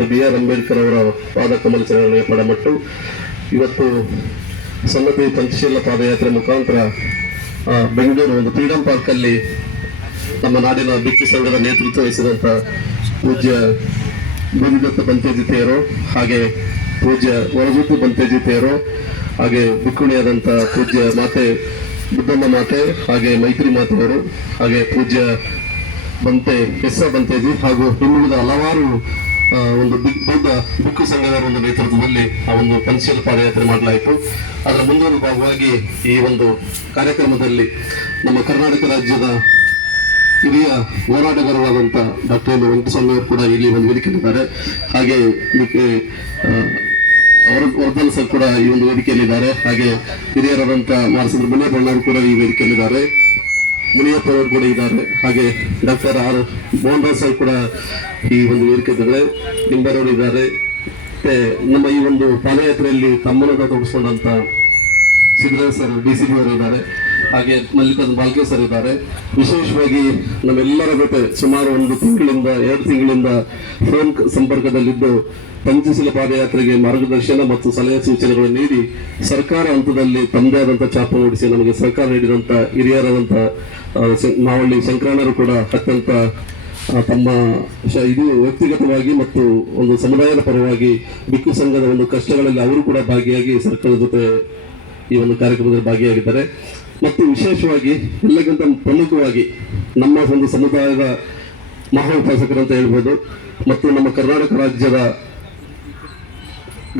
Doctor BR Ambedkar ಅವರ ಪಾದ ಕಮಲ ಚರಣಗಳಿಗೆ ಪಡಮಟ್ಟು ಇವತ್ತು ಸನ್ನತಿ ಪಂಚಶೀಲ ಪಾದಯಾತ್ರೆ ಮುಖಾಂತರ ಬೆಂಗಳೂರು ಒಂದು ಫ್ರೀಡಂ ಪಾರ್ಕಲ್ಲಿ ನಮ್ಮ ನಾಡಿನ ಬಿಕ್ಕು ಸಂಘದ ನೇತೃತ್ವ ವಹಿಸಿದಂಥ ಪೂಜ್ಯ ಬುದ್ಧಿದತ್ತ ಬಂತೇಜಿತೆಯರು, ಹಾಗೆ ಪೂಜ್ಯ ವರಜುತ್ತು ಬಂತೇಜಿತೆಯರು, ಹಾಗೆ ಬಿಕ್ಕುಣಿಯಾದಂಥ ಪೂಜ್ಯ ಮಾತೆ ಬುದ್ಧಮ್ಮ ಮಾತೆ, ಹಾಗೆ ಮೈತ್ರಿ ಮಾತೆಯವರು, ಹಾಗೆ ಪೂಜ್ಯ ಬಂತೆ ಬಂತೇಜಿ ಹಾಗೂ ಇನ್ನುಳಿದ ಹಲವಾರು ಒಂದು ದೊಡ್ಡ ಬಿಕ್ಕು ಸಂಘದ ಒಂದು ನೇತೃತ್ವದಲ್ಲಿ ಆ ಒಂದು ಪಂಚಶೀಲ ಪಾದಯಾತ್ರೆ ಮಾಡಲಾಯಿತು. ಅದರ ಮುಂದಿನ ಭಾಗವಾಗಿ ಈ ಒಂದು ಕಾರ್ಯಕ್ರಮದಲ್ಲಿ ನಮ್ಮ ಕರ್ನಾಟಕ ರಾಜ್ಯದ ಹಿರಿಯ ಹೋರಾಟಗಾರರಾದಂಥ ಡಾಕ್ಟರ್ ಎಂ ವೆಂಕಟಸ್ವಾಮಿ ಅವರು ಕೂಡ ಇಲ್ಲಿ ಒಂದು ವೇದಿಕೆಯಲ್ಲಿದ್ದಾರೆ. ಹಾಗೆ ವರ್ಧನ್ ಸರ್ ಕೂಡ ಈ ಒಂದು ವೇದಿಕೆಯಲ್ಲಿದ್ದಾರೆ. ಹಾಗೆ ಹಿರಿಯರಾದಂಥ ಮಾನಸಂದ್ರ ಮುನಿಯಪ್ಪನವರು ಕೂಡ ಈ ವೇದಿಕೆಯಲ್ಲಿದ್ದಾರೆ. ಮುನಿಯಪ್ಪ ಅವರು ಕೂಡ ಇದ್ದಾರೆ. ಹಾಗೆ doctor R Mohan Rao sir ಕೂಡ ಈ ಒಂದು ವೇದಿಕೆಯಿದ್ದಾರೆ. ನಿಂಬರವರು ಇದ್ದಾರೆ. ಮತ್ತೆ ನಮ್ಮ ಈ ಒಂದು ಪಾದಯಾತ್ರೆಯಲ್ಲಿ ತಮ್ಮನ್ನು ತೊಡಗಿಸಿಕೊಂಡಂತ ಸಿದ್ದರಾಮಯ್ಯ ಸರ್ DCP ಅವರು ಇದ್ದಾರೆ. ಹಾಗೆ ಮಲ್ಲಿಕಾರ್ಜುನ್ ಬಾಲ್ಕೆ ಸರ್ ಇದ್ದಾರೆ. ವಿಶೇಷವಾಗಿ ನಮ್ಮೆಲ್ಲರ ಜೊತೆ ಸುಮಾರು 1 ತಿಂಗಳಿಂದ 2 ತಿಂಗಳಿಂದ ಫೋನ್ ಸಂಪರ್ಕದಲ್ಲಿದ್ದು ಪಂಚಶೀಲ ಪಾದಯಾತ್ರೆಗೆ ಮಾರ್ಗದರ್ಶನ ಮತ್ತು ಸಲಹೆ ಸೂಚನೆಗಳನ್ನು ನೀಡಿ ಸರ್ಕಾರ ಹಂತದಲ್ಲಿ ತಮ್ಮದೇ ಆದಂಥ ಛಾಪು ಮೂಡಿಸಿ ನಮಗೆ ಸರ್ಕಾರ ನೀಡಿದಂಥ ಹಿರಿಯರಾದಂಥ ಮಾವಳ್ಳಿ ಶಂಕರಣ್ಣರು ಕೂಡ ಅತ್ಯಂತ ತಮ್ಮ ಇದು ವ್ಯಕ್ತಿಗತವಾಗಿ ಮತ್ತು ಒಂದು ಸಮುದಾಯದ ಪರವಾಗಿ ಬಿಕ್ಕು ಸಂಘದ ಒಂದು ಕಷ್ಟಗಳಲ್ಲಿ ಅವರು ಕೂಡ ಭಾಗಿಯಾಗಿ ಸರ್ಕಾರದ ಜೊತೆ ಈ ಒಂದು ಕಾರ್ಯಕ್ರಮದಲ್ಲಿ ಭಾಗಿಯಾಗಿದ್ದಾರೆ. ಮತ್ತು ವಿಶೇಷವಾಗಿ ಎಲ್ಲಕ್ಕಿಂತ ಪ್ರಮುಖವಾಗಿ ನಮ್ಮ ಒಂದು ಸಮುದಾಯದ ಮಹಾ ಉಪಾಸಕರಂತ ಹೇಳ್ಬೋದು ಮತ್ತು ನಮ್ಮ ಕರ್ನಾಟಕ ರಾಜ್ಯದ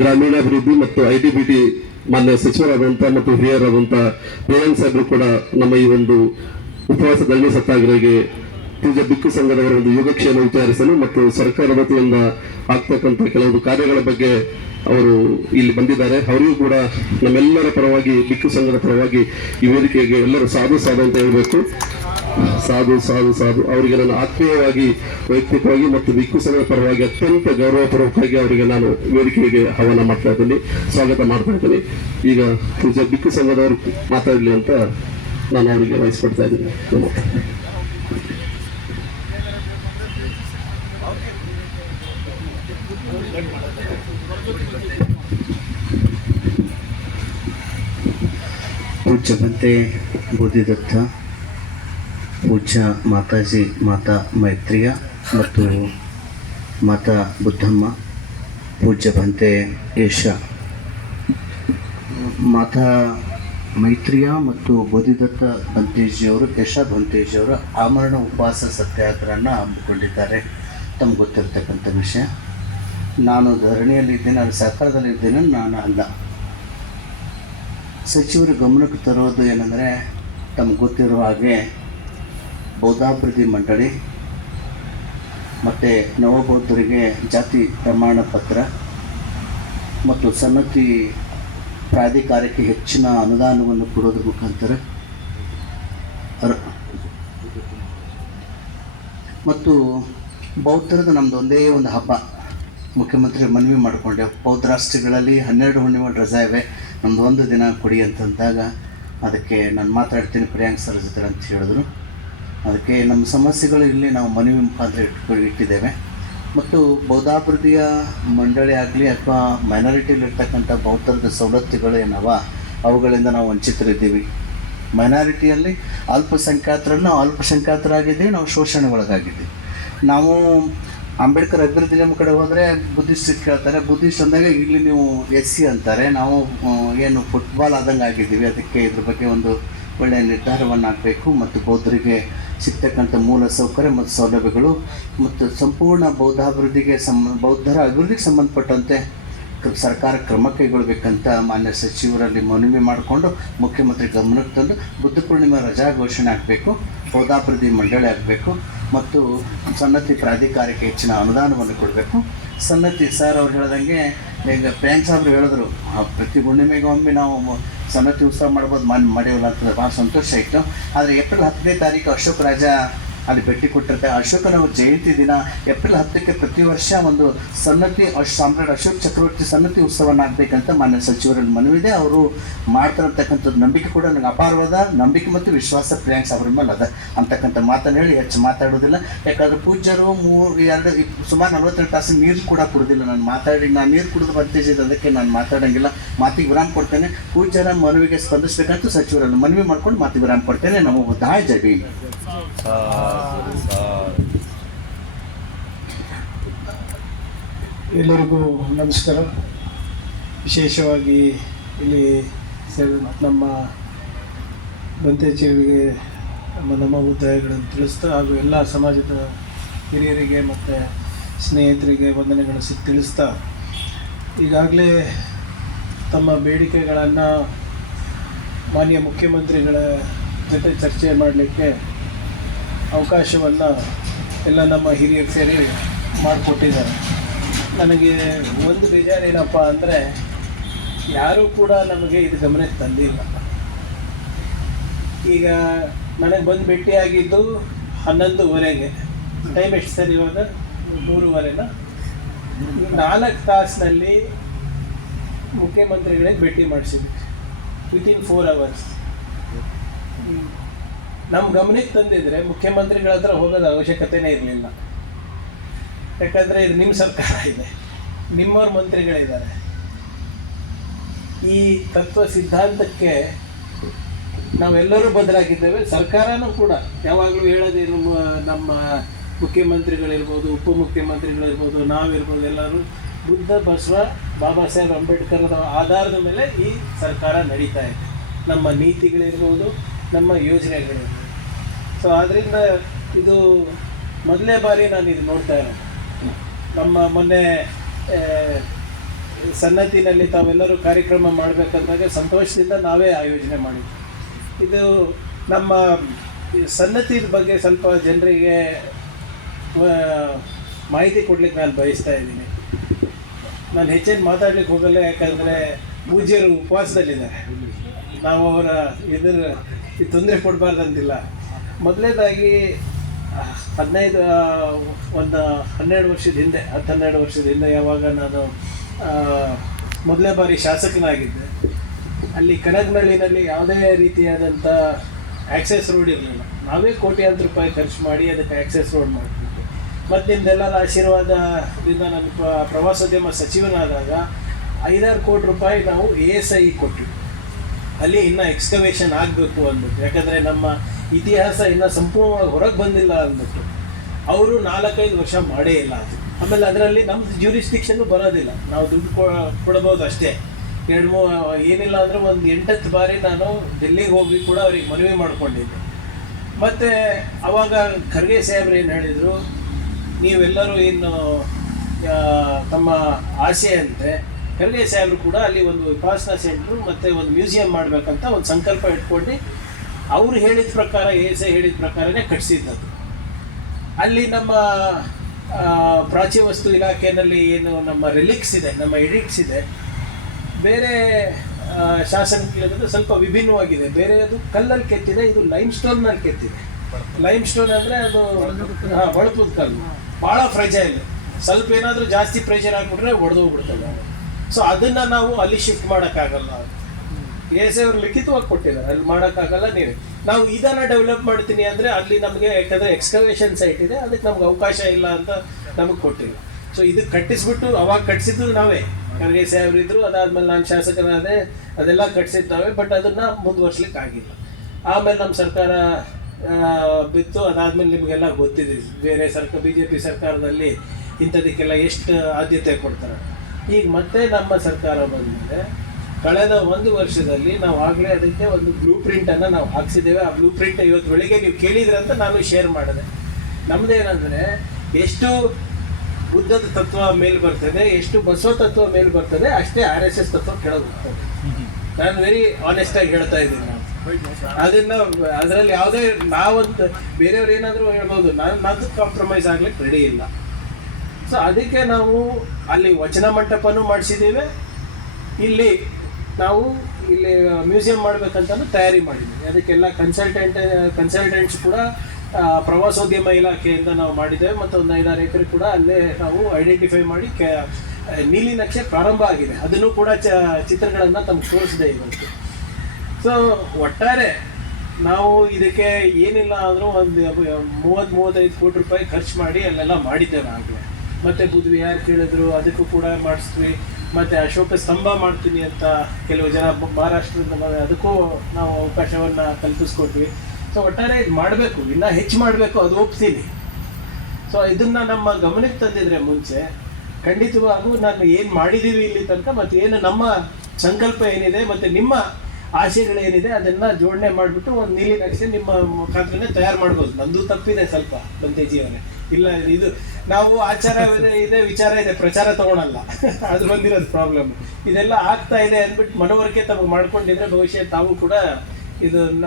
ಗ್ರಾಮೀಣಾಭಿವೃದ್ಧಿ ಮತ್ತು ITBT ಮಾನ್ಯ ಸಚಿವರಾದಂಥ ಮತ್ತು ಹಿರಿಯರಾದಂಥ ಪ್ರಿಯಾಂಕ್ ಸಾಹೇಬರು ಕೂಡ ನಮ್ಮ ಈ ಒಂದು ಉಪವಾಸ ಧರಣಿ ಸತ್ಯಾಗ್ರಹಕ್ಕೆ ಪೂಜ್ಯ ಬಿಕ್ಕು ಸಂಘದವರ ಒಂದು ಯೋಗಕ್ಷೇಮ ವಿಚಾರಿಸಲು ಮತ್ತು ಸರ್ಕಾರದ ವತಿಯಿಂದ ಆಗ್ತಕ್ಕಂಥ ಕೆಲವೊಂದು ಕಾರ್ಯಗಳ ಬಗ್ಗೆ ಅವರು ಇಲ್ಲಿ ಬಂದಿದ್ದಾರೆ. ಅವರಿಗೂ ಕೂಡ ನಮ್ಮೆಲ್ಲರ ಪರವಾಗಿ ಬಿಕ್ಕು ಸಂಘದ ಪರವಾಗಿ ಈ ವೇದಿಕೆಗೆ ಎಲ್ಲರೂ ಸಾಧು ಅಂತ ಹೇಳಬೇಕು. ಸಾಧು ಅವರಿಗೆ ನಾನು ಆತ್ಮೀಯವಾಗಿ ವೈಯಕ್ತಿಕವಾಗಿ ಮತ್ತು ಬಿಕ್ಕು ಸಂಘದ ಪರವಾಗಿ ಅತ್ಯಂತ ಗೌರವಪೂರ್ವಕವಾಗಿ ಅವರಿಗೆ ನಾನು ವೇದಿಕೆಗೆ ಆಹ್ವಾನ ಮಾಡ್ತಾ ಇದ್ದೀನಿ, ಸ್ವಾಗತ ಮಾಡ್ತಾ ಇದ್ದೀನಿ. ಈಗ ಪೂಜ್ಯ ಬಿಕ್ಕು ಸಂಘದವರು ಮಾತಾಡಲಿ ಅಂತ ನಾನು ಅವರಿಗೆ ವಹಿಸ್ಕೊಡ್ತಾ ಇದ್ದೀನಿ. ಪೂಜ್ಯ ಬಂತೆ ಬುದ್ಧಿದತ್ತ, ಪೂಜ್ಯ ಮಾತಾಜಿ ಮಾತಾ ಮೈತ್ರಿಯ ಮತ್ತು ಮಾತಾ ಬುದ್ಧಮ್ಮ, ಪೂಜ್ಯ ಬಂತೆ ಯಶ, ಮಾತಾ ಮೈತ್ರಿಯ ಮತ್ತು ಬೋಧಿದತ್ತ ಬಂತೇಜಿಯವರು, ಯಶ ಬಂತೇಜಿಯವರು ಆಮರಣ ಉಪವಾಸ ಸತ್ಯಾಗ್ರಹನ ಹಮ್ಮಿಕೊಂಡಿದ್ದಾರೆ. ತಮ್ಗೆ ಗೊತ್ತಿರ್ತಕ್ಕಂಥ ವಿಷಯ. ನಾನು ಧರಣಿಯಲ್ಲಿದ್ದೇನೆ, ಅದು ಸರ್ಕಾರದಲ್ಲಿದ್ದೇನೆ ನಾನು ಅಲ್ಲ. ಸಚಿವರು ಗಮನಕ್ಕೆ ತರೋದು ಏನಂದರೆ, ತಮ್ಗೆ ಗೊತ್ತಿರೋ ಹಾಗೆ ಬೌದ್ಧಾಭಿವೃದ್ಧಿ ಮಂಡಳಿ ಮತ್ತು ನವಬೌದ್ಧರಿಗೆ ಜಾತಿ ಪ್ರಮಾಣ ಪತ್ರ ಮತ್ತು ಸನ್ನತಿ ಪ್ರಾಧಿಕಾರಕ್ಕೆ ಹೆಚ್ಚಿನ ಅನುದಾನವನ್ನು ಕೊಡೋದ್ರ ಮುಖಾಂತರ ಮತ್ತು ಬೌದ್ಧರದ ನಮ್ಮದು ಒಂದೇ ಒಂದು ಹಬ್ಬ ಮುಖ್ಯಮಂತ್ರಿ ಮನವಿ ಮಾಡಿಕೊಂಡೆ. ಬೌದ್ಧ ರಾಷ್ಟ್ರಗಳಲ್ಲಿ 12 ಹುಣ್ಣಿಮೆಗಳು ರಜಾ ಇವೆ, ನಮ್ಮದು ಒಂದು ದಿನ ಕೊಡಿ ಅಂತಂದಾಗ ಅದಕ್ಕೆ ನಾನು ಮಾತಾಡ್ತೀನಿ ಪ್ರಿಯಾಂಕ್ ಸರ್ ಜೊತೆ ಅಂತ ಹೇಳಿದ್ರು. ಅದಕ್ಕೆ ನಮ್ಮ ಸಮಸ್ಯೆಗಳು ಇಲ್ಲಿ ನಾವು ಮನವಿ ಮುಖಾಂತರ ಇಟ್ಟಿದ್ದೇವೆ. ಮತ್ತು ಬೌದ್ಧಾಭಿವೃದ್ಧಿಯ ಮಂಡಳಿ ಆಗಲಿ ಅಥವಾ ಮೈನಾರಿಟಿಯಲ್ಲಿರ್ತಕ್ಕಂಥ ಬೌದ್ಧರದ ಸವಲತ್ತುಗಳು ಏನವ ಅವುಗಳಿಂದ ನಾವು ವಂಚಿತರಿದ್ದೀವಿ. ಮೈನಾರಿಟಿಯಲ್ಲಿ ಅಲ್ಪಸಂಖ್ಯಾತರಾಗಿದ್ದೀವಿ, ನಾವು ಶೋಷಣೆಗೊಳಗಾಗಿದ್ದೀವಿ. ನಾವು ಅಂಬೇಡ್ಕರ್ ಅಭಿವೃದ್ಧಿ ನಿಯಮ ಕಡೆ ಹೋದರೆ ಬುದ್ಧಿಸ್ಟ್ ಕೇಳ್ತಾರೆ. ಬುದ್ಧಿಸ್ಟ್ ಅಂದಾಗ ಇಲ್ಲಿ ನೀವು SC ಅಂತಾರೆ. ನಾವು ಏನು ಫುಟ್ಬಾಲ್ ಆದಂಗೆ ಆಗಿದ್ದೀವಿ. ಅದಕ್ಕೆ ಇದ್ರ ಬಗ್ಗೆ ಒಂದು ಒಳ್ಳೆಯ ನಿರ್ಧಾರವನ್ನು ಆಗಬೇಕು ಮತ್ತು ಬೌದ್ಧರಿಗೆ ಸಿಗ್ತಕ್ಕಂಥ ಮೂಲ ಸೌಕರ್ಯ ಮತ್ತು ಸೌಲಭ್ಯಗಳು ಮತ್ತು ಸಂಪೂರ್ಣ ಬೌದ್ಧರ ಅಭಿವೃದ್ಧಿಗೆ ಸಂಬಂಧಪಟ್ಟಂತೆ ಸರ್ಕಾರ ಕ್ರಮ ಕೈಗೊಳ್ಳಬೇಕಂತ ಮಾನ್ಯ ಸಚಿವರಲ್ಲಿ ಮನವಿ ಮಾಡಿಕೊಂಡು ಮುಖ್ಯಮಂತ್ರಿ ಗಮನಕ್ಕೆ ತಂದು ಬುದ್ಧ ಪೂರ್ಣಿಮೆ ರಜಾ ಘೋಷಣೆ ಆಗಬೇಕು, ಬೌದ್ಧಾಭಿವೃದ್ಧಿ ಮಂಡಳಿ ಆಗಬೇಕು ಮತ್ತು ಸನ್ನತಿ ಪ್ರಾಧಿಕಾರಕ್ಕೆ ಹೆಚ್ಚಿನ ಅನುದಾನವನ್ನು ಕೊಡಬೇಕು. ಸನ್ನತಿ ಸರ್ ಅವ್ರು ಹೇಳ್ದಂಗೆ ಈಗ ಪ್ರಿಯಾಂಕ್ ಸಾಹೇಬ್ರು ಹೇಳಿದ್ರು, ಪ್ರತಿ ಹುಣ್ಣಿಮೆಗೆ ಒಮ್ಮೆ ನಾವು ಸನ್ನತಿ ಉತ್ಸವ ಮಾಡ್ಬೋದು, ಮಾಡೇವಲ್ಲ ಅಂತಂದ್ರೆ ಭಾಳ ಸಂತೋಷ ಆಯಿತು. ಆದರೆ ಏಪ್ರಿಲ್ 10ನೇ ತಾರೀಕು ಅಶೋಕ್ ರಾಜ ಅಲ್ಲಿ ಭೇಟಿ ಕೊಟ್ಟಿರ್ತಾರೆ. ಅಶೋಕನ ಜಯಂತಿ ದಿನ ಏಪ್ರಿಲ್ 10ಕ್ಕೆ ಪ್ರತಿ ವರ್ಷ ಒಂದು ಸನ್ನತಿ ಸಾಮ್ರಾಟ್ ಅಶೋಕ್ ಚಕ್ರವರ್ತಿ ಸನ್ನತಿ ಉತ್ಸವನ ಆಗಬೇಕಂತ ಮಾನ್ಯ ಸಚಿವರಲ್ಲಿ ಮನವಿದೆ. ಅವರು ಮಾಡ್ತಾರಂತಕ್ಕಂಥದ್ದು ನಂಬಿಕೆ ಕೂಡ ನನಗೆ ಅಪಾರವಾದ ನಂಬಿಕೆ ಮತ್ತು ವಿಶ್ವಾಸ ಪ್ರಿಯಾಂಕ್ಸ್ ಅವ್ರ ಮೇಲೆ ಅದ ಅಂತಕ್ಕಂಥ ಮಾತನ್ನು ಹೇಳಿ ಹೆಚ್ಚು ಮಾತಾಡೋದಿಲ್ಲ. ಯಾಕಂದ್ರೆ ಪೂಜ್ಯರು ಸುಮಾರು 42 ತಾಸು ನೀರು ಕೂಡ ಕುಡಿದಿಲ್ಲ. ನಾನು ನೀರು ಕುಡಿದು ಬರ್ತಿದ್ದೆ, ಅದಕ್ಕೆ ನಾನು ಮಾತಾಡೋಂಗಿಲ್ಲ. ಮಾತಿಗೆ ವಿರಾಮ ಕೊಡ್ತೇನೆ. ಪೂಜ್ಯರ ಮನವಿಗೆ ಸ್ಪಂದಿಸಬೇಕಂತ ಸಚಿವರನ್ನು ಮನವಿ ಮಾಡ್ಕೊಂಡು ಮಾತಿಗೆ ವಿರಾಮ ಕೊಡ್ತೇನೆ. ನಮ್ಮ ಬುದ್ಧಾಯ ಜೈ ಭೀಮ್. ಎಲ್ಲರಿಗೂ ನಮಸ್ಕಾರ. ವಿಶೇಷವಾಗಿ ಇಲ್ಲಿ ನಮ್ಮ ಬಂತೇಜಿಯವರಿಗೆ ನಮ್ಮ ಉದ್ದಾಯಗಳನ್ನು ತಿಳಿಸ್ತಾ ಹಾಗೂ ಎಲ್ಲ ಸಮಾಜದ ಹಿರಿಯರಿಗೆ ಮತ್ತು ಸ್ನೇಹಿತರಿಗೆ ವಂದನೆಗಳನ್ನು ತಿಳಿಸ್ತಾ, ಈಗಾಗಲೇ ತಮ್ಮ ಬೇಡಿಕೆಗಳನ್ನು ಮಾನ್ಯ ಮುಖ್ಯಮಂತ್ರಿಗಳ ಜೊತೆ ಚರ್ಚೆ ಮಾಡಲಿಕ್ಕೆ ಅವಕಾಶವನ್ನು ಎಲ್ಲ ನಮ್ಮ ಹಿರಿಯರು ಸೇರಿ ಮಾಡಿಕೊಟ್ಟಿದ್ದಾರೆ. ನನಗೆ ಒಂದು ಬೇಜಾರೇನಪ್ಪ ಅಂದರೆ, ಯಾರೂ ಕೂಡ ನಮಗೆ ಇದು ಗಮನಕ್ಕೆ ತಂದಿಲ್ಲ. ಈಗ ನನಗೆ ಬಂದು ಭೇಟಿಯಾಗಿದ್ದು 11:30ಗೆ. ಟೈಮ್ ಎಷ್ಟು ಸರ್ ಇವಾಗ? 3:30. 4 ತಾಸಿನಲ್ಲಿ ಮುಖ್ಯಮಂತ್ರಿಗಳಿಗೆ ಭೇಟಿ ಮಾಡಿಸಿದ್ವಿ ವಿತಿನ್ 4 hours. ನಮ್ಮ ಗಮನಕ್ಕೆ ತಂದಿದ್ರೆ ಮುಖ್ಯಮಂತ್ರಿಗಳ ಹತ್ರ ಹೋಗೋದು ಅವಶ್ಯಕತೆನೇ ಇರಲಿಲ್ಲ. ಯಾಕಂದರೆ ಇದು ನಿಮ್ಮ ಸರ್ಕಾರ ಇದೆ, ನಿಮ್ಮವ್ರ ಮಂತ್ರಿಗಳಿದ್ದಾರೆ. ಈ ತತ್ವ ಸಿದ್ಧಾಂತಕ್ಕೆ ನಾವೆಲ್ಲರೂ ಬದಲಾಗಿದ್ದೇವೆ. ಸರ್ಕಾರನೂ ಕೂಡ ಯಾವಾಗಲೂ ಹೇಳೋದೇನು, ನಮ್ಮ ಮುಖ್ಯಮಂತ್ರಿಗಳಿರ್ಬೋದು, ಉಪಮುಖ್ಯಮಂತ್ರಿಗಳಿರ್ಬೋದು, ನಾವಿರ್ಬೋದು, ಎಲ್ಲರೂ ಬುದ್ಧ, ಬಸವ, ಬಾಬಾ ಸಾಹೇಬ್ ಅಂಬೇಡ್ಕರ್ ಆಧಾರದ ಮೇಲೆ ಈ ಸರ್ಕಾರ ನಡೀತಾ ಇದೆ. ನಮ್ಮ ನೀತಿಗಳಿರ್ಬೋದು, ನಮ್ಮ ಯೋಜನೆಗಳಿರ್ಬೋದು. ಸೊ ಆದ್ದರಿಂದ ಇದು ಮೊದಲನೇ ಬಾರಿ ನಾನು ಇದು ನೋಡ್ತಾ ಇರೋದು. ನಮ್ಮ ಮೊನ್ನೆ ಸನ್ನತಿನಲ್ಲಿ ತಾವೆಲ್ಲರೂ ಕಾರ್ಯಕ್ರಮ ಮಾಡಬೇಕಂದಾಗ ಸಂತೋಷದಿಂದ ನಾವೇ ಆಯೋಜನೆ ಮಾಡಿದ್ವಿ. ಇದು ನಮ್ಮ ಸನ್ನತಿ ಬಗ್ಗೆ ಸ್ವಲ್ಪ ಜನರಿಗೆ ಮಾಹಿತಿ ಕೊಡ್ಲಿಕ್ಕೆ ನಾನು ಬಯಸ್ತಾ ಇದ್ದೀನಿ. ನಾನು ಹೆಚ್ಚೇನು ಮಾತಾಡ್ಲಿಕ್ಕೆ ಹೋಗಲ್ಲ, ಯಾಕಂದರೆ ಪೂಜ್ಯರು ಉಪವಾಸದಲ್ಲಿದ್ದಾರೆ. ನಾವು ಅವರ ತೊಂದರೆ ಕೊಡಬಾರ್ದಂತಿಲ್ಲ. ಮೊದಲನೇದಾಗಿ 12 ವರ್ಷದ ಹಿಂದೆ 12 ವರ್ಷದ ಹಿಂದೆ ಯಾವಾಗ ನಾನು ಮೊದಲನೇ ಬಾರಿ ಶಾಸಕನಾಗಿದ್ದೆ, ಅಲ್ಲಿ ಕನಗನಹಳ್ಳಿನಲ್ಲಿ ಯಾವುದೇ ರೀತಿಯಾದಂಥ ಆ್ಯಕ್ಸೆಸ್ ರೋಡ್ ಇರಲಿಲ್ಲ. ನಾವೇ ಕೋಟ್ಯಾಂತರ ರೂಪಾಯಿ ಖರ್ಚು ಮಾಡಿ ಅದಕ್ಕೆ ಆ್ಯಕ್ಸೆಸ್ ರೋಡ್ ಮಾಡ್ತಿದ್ವಿ. ಮತ್ತು ನಿಮ್ದೆಲ್ಲರ ಆಶೀರ್ವಾದದಿಂದ ನಾನು ಪ್ರವಾಸೋದ್ಯಮ ಸಚಿವನಾದಾಗ 5-6 ಕೋಟಿ ರೂಪಾಯಿ ನಾವು ASI ಕೊಟ್ಟಿವಿ. ಅಲ್ಲಿ ಇನ್ನೂ ಎಕ್ಸ್ಕವೇಷನ್ ಆಗಬೇಕು ಅಂದ್ಬಿಟ್ಟು, ಯಾಕಂದರೆ ನಮ್ಮ ಇತಿಹಾಸ ಇನ್ನೂ ಸಂಪೂರ್ಣವಾಗಿ ಹೊರಗೆ ಬಂದಿಲ್ಲ ಅಂದ್ಬಿಟ್ಟು ಅವರು 4-5 ವರ್ಷ ಮಾಡೇ ಇಲ್ಲ ಅದು. ಆಮೇಲೆ ಅದರಲ್ಲಿ ನಮ್ಮದು ಜ್ಯೂರಿಸ್ಡಿಕ್ಷನ್ನು ಬರೋದಿಲ್ಲ. ನಾವು ದುಡ್ಡು ಕೊಡ್ಬೋದು ಅಷ್ಟೇ. 2-3 ಏನಿಲ್ಲ ಅಂದರೆ ಒಂದು 8-10 ಬಾರಿ ನಾನು ಡೆಲ್ಲಿಗೆ ಹೋಗಿ ಕೂಡ ಅವ್ರಿಗೆ ಮನವಿ ಮಾಡಿಕೊಂಡಿದ್ದೆ. ಮತ್ತು ಆವಾಗ ಖರ್ಗೆ ಸಾಹೇಬ್ರು ಏನು ಹೇಳಿದರು, ನೀವೆಲ್ಲರೂ ಏನು ತಮ್ಮ ಆಸೆ ಅಂತೆ, ಖರ್ಗೆ ಸಾಹೇಬ್ರು ಕೂಡ ಅಲ್ಲಿ ಒಂದು ವಿಪಾಸನಾ ಸೆಂಟ್ರು ಮತ್ತು ಒಂದು ಮ್ಯೂಸಿಯಂ ಮಾಡಬೇಕಂತ ಒಂದು ಸಂಕಲ್ಪ ಇಟ್ಕೊಂಡು ಅವರು ಹೇಳಿದ ಪ್ರಕಾರ, ASI ಹೇಳಿದ ಪ್ರಕಾರನೇ ಕಟ್ಟಿಸಿದ್ದದು. ಅಲ್ಲಿ ನಮ್ಮ ಪ್ರಾಚ್ಯ ವಸ್ತು ಇಲಾಖೆಯಲ್ಲಿ ಏನು ನಮ್ಮ ರಿಲಿಕ್ಸ್ ಇದೆ, ನಮ್ಮ ಎಡಿಕ್ಟ್ಸ್ ಇದೆ, ಬೇರೆ ಶಾಸನಕ್ಕಿರೋದು ಸ್ವಲ್ಪ ವಿಭಿನ್ನವಾಗಿದೆ. ಬೇರೆ ಅದು ಕಲ್ಲಲ್ಲಿ ಕೆತ್ತಿದೆ, ಇದು ಲೈಮ್ ಸ್ಟೋನ್ನಲ್ಲಿ ಕೆತ್ತಿದೆ. ಲೈಮ್ ಸ್ಟೋನ್ ಅಂದರೆ ಅದು ಬಳಪದ ಕಲ್ಲು, ಭಾಳ ಫ್ರೆಜೈಲ್. ಸ್ವಲ್ಪ ಏನಾದರೂ ಜಾಸ್ತಿ ಪ್ರೆಷರ್ ಹಾಕ್ಬಿಟ್ರೆ ಒಡೆದೋಗ್ಬಿಡ್ತದೆ. ಸೊ ಅದನ್ನು ನಾವು ಅಲ್ಲಿ ಶಿಫ್ಟ್ ಮಾಡೋಕ್ಕಾಗಲ್ಲ. ASI ಅವರು ಲಿಖಿತವಾಗಿ ಕೊಟ್ಟಿದ್ದಾರೆ, ಅಲ್ಲಿ ಮಾಡೋಕ್ಕಾಗಲ್ಲ. ನಾವು ಇದನ್ನು ಡೆವಲಪ್ ಮಾಡ್ತೀನಿ ಅಂದರೆ ಅಲ್ಲಿ ನಮಗೆ, ಯಾಕಂದರೆ ಎಕ್ಸ್ಕವೇಷನ್ ಸೈಟ್ ಇದೆ, ಅದಕ್ಕೆ ನಮ್ಗೆ ಅವಕಾಶ ಇಲ್ಲ ಅಂತ ನಮಗೆ ಕೊಟ್ಟಿಲ್ಲ. ಸೊ ಇದು ಕಟ್ಟಿಸ್ಬಿಟ್ಟು ಅವಾಗ ಕಟ್ಟಿಸಿದ್ದು ನಾವೇ, ಖರ್ಗೆ ಸಾಹೇಬ್ರಿದ್ರು, ಅದಾದಮೇಲೆ ನಾನು ಶಾಸಕನಾದೆ, ಅದೆಲ್ಲ ಕಟ್ಟಿಸಿದ್ದು ನಾವೇ. ಬಟ್ ಅದನ್ನು ಮುಂದುವರ್ಸ್ಲಿಕ್ಕೆ ಆಗಿಲ್ಲ. ಆಮೇಲೆ ನಮ್ಮ ಸರ್ಕಾರ ಬಿತ್ತು. ಅದಾದಮೇಲೆ ನಿಮಗೆಲ್ಲ ಗೊತ್ತಿದೆ, ಬೇರೆ BJP ಸರ್ಕಾರದಲ್ಲಿ ಇಂಥದಕ್ಕೆಲ್ಲ ಎಷ್ಟು ಆದ್ಯತೆ ಕೊಡ್ತಾರೆ. ಈಗ ಮತ್ತೆ ನಮ್ಮ ಸರ್ಕಾರ ಬಂದಮೇಲೆ ಕಳೆದ 1 ವರ್ಷದಲ್ಲಿ ನಾವು ಆಗಲೇ ಅದಕ್ಕೆ ಒಂದು ಬ್ಲೂ ಪ್ರಿಂಟನ್ನು ನಾವು ಹಾಕ್ಸಿದ್ದೇವೆ. ಆ ಬ್ಲೂ ಪ್ರಿಂಟ್ ಇವತ್ತು ಬೆಳಿಗ್ಗೆ ನೀವು ಕೇಳಿದ್ರೆ ಅಂತ ನಾನು ಶೇರ್ ಮಾಡಿದೆ. ನಮ್ಮದೇನೆಂದರೆ, ಎಷ್ಟು ಬುದ್ಧದ ತತ್ವ ಮೇಲೆ ಬರ್ತದೆ, ಎಷ್ಟು ಬಸವ ತತ್ವ ಮೇಲೆ ಬರ್ತದೆ, ಅಷ್ಟೇ RSS ತತ್ವ ಕೆಳಗೆ ಹೋಗ್ತದೆ. ನಾನು ವೆರಿ ಆನೆಸ್ಟಾಗಿ ಹೇಳ್ತಾ ಇದ್ದೀನಿ. ನಾನು ಅದನ್ನು ಅದರಲ್ಲಿ ಯಾವುದೇ ನಾವಂತ ಬೇರೆಯವ್ರು ಏನಾದರೂ ಹೇಳ್ಬೋದು, ನಾನು ಕಾಂಪ್ರಮೈಸ್ ಆಗ್ಲಿಕ್ಕೆ ರೆಡಿ ಇಲ್ಲ. ಸೊ ಅದಕ್ಕೆ ನಾವು ಅಲ್ಲಿ ವಚನ ಮಂಟಪನೂ ಮಾಡಿಸಿದ್ದೀವಿ. ಇಲ್ಲಿ ನಾವು ಮ್ಯೂಸಿಯಂ ಮಾಡಬೇಕಂತಲೂ ತಯಾರಿ ಮಾಡಿದ್ದೀವಿ. ಅದಕ್ಕೆಲ್ಲ ಕನ್ಸಲ್ಟೆಂಟ್ಸ್ ಕೂಡ ಪ್ರವಾಸೋದ್ಯಮ ಇಲಾಖೆಯಿಂದ ನಾವು ಮಾಡಿದ್ದೇವೆ ಮತ್ತು ಒಂದು 5-6 ಎಕರೆ ಕೂಡ ಅಲ್ಲೇ ನಾವು ಐಡೆಂಟಿಫೈ ಮಾಡಿ ನೀಲಿ ನಕ್ಷೆ ಪ್ರಾರಂಭ ಆಗಿದೆ. ಅದನ್ನು ಕೂಡ ಚಿತ್ರಗಳನ್ನು ತಮ್ಗೆ ತೋರಿಸಿದೆ ಇವತ್ತು. ಸೊ ಒಟ್ಟಾರೆ ನಾವು ಇದಕ್ಕೆ ಏನಿಲ್ಲ ಅಂದರೂ ಒಂದು 30-35 ಕೋಟಿ ರೂಪಾಯಿ ಖರ್ಚು ಮಾಡಿ ಅಲ್ಲೆಲ್ಲ ಮಾಡಿದ್ದೇವೆ ಆಗಲೇ. ಮತ್ತು ಬುದ್ಧವಿಹಾರ ಕೇಳಿದ್ರು, ಅದಕ್ಕೂ ಕೂಡ ಮಾಡಿಸ್ತೀವಿ. ಮತ್ತು ಅಶೋಕ ಸ್ತಂಭ ಮಾಡ್ತೀನಿ ಅಂತ ಕೆಲವು ಜನ ಮಹಾರಾಷ್ಟ್ರದಿಂದ ಅದಕ್ಕೂ ನಾವು ಅವಕಾಶವನ್ನು ಕಲ್ಪಿಸ್ಕೊಟ್ವಿ. ಸೊ ಒಟ್ಟಾರೆ ಇದು ಮಾಡಬೇಕು, ಇನ್ನೂ ಹೆಚ್ಚು ಮಾಡಬೇಕು, ಅದು ಒಪ್ತೀನಿ. ಸೊ ಇದನ್ನು ನಮ್ಮ ಗಮನಕ್ಕೆ ತಂದಿದ್ರೆ ಮುಂಚೆ ಖಂಡಿತವಾಗೂ ನಾನು ಏನು ಮಾಡಿದ್ದೀವಿ ಇಲ್ಲಿ ತನಕ ಮತ್ತು ಏನು ನಮ್ಮ ಸಂಕಲ್ಪ ಏನಿದೆ ಮತ್ತು ನಿಮ್ಮ ಆಸೆಗಳೇನಿದೆ ಅದನ್ನು ಜೋಡಣೆ ಮಾಡಿಬಿಟ್ಟು ಒಂದು ನೀಲಿ ನಕ್ಷೆ ನಿಮ್ಮ ಮುಖಾಂತರನೇ ತಯಾರು ಮಾಡ್ಬೋದು. ನಂದು ತಪ್ಪಿದೆ ಸ್ವಲ್ಪ ಬಂತೇಜಿಯವರೇ, ಇಲ್ಲ ಇದು ನಾವು ಆಚಾರ ಇದೆ, ವಿಚಾರ ಇದೆ, ಪ್ರಚಾರ ತಗೊಳಲ್ಲ, ಅದು ಬಂದಿರೋದು ಪ್ರಾಬ್ಲಮ್. ಇದೆಲ್ಲ ಆಗ್ತಾ ಇದೆ ಅಂದ್ಬಿಟ್ಟು ಮನವರಿಕೆ ತಮಗೆ ಮಾಡ್ಕೊಂಡಿದ್ರೆ ಬಹುಶಃ ತಾವು ಕೂಡ ಇದನ್ನ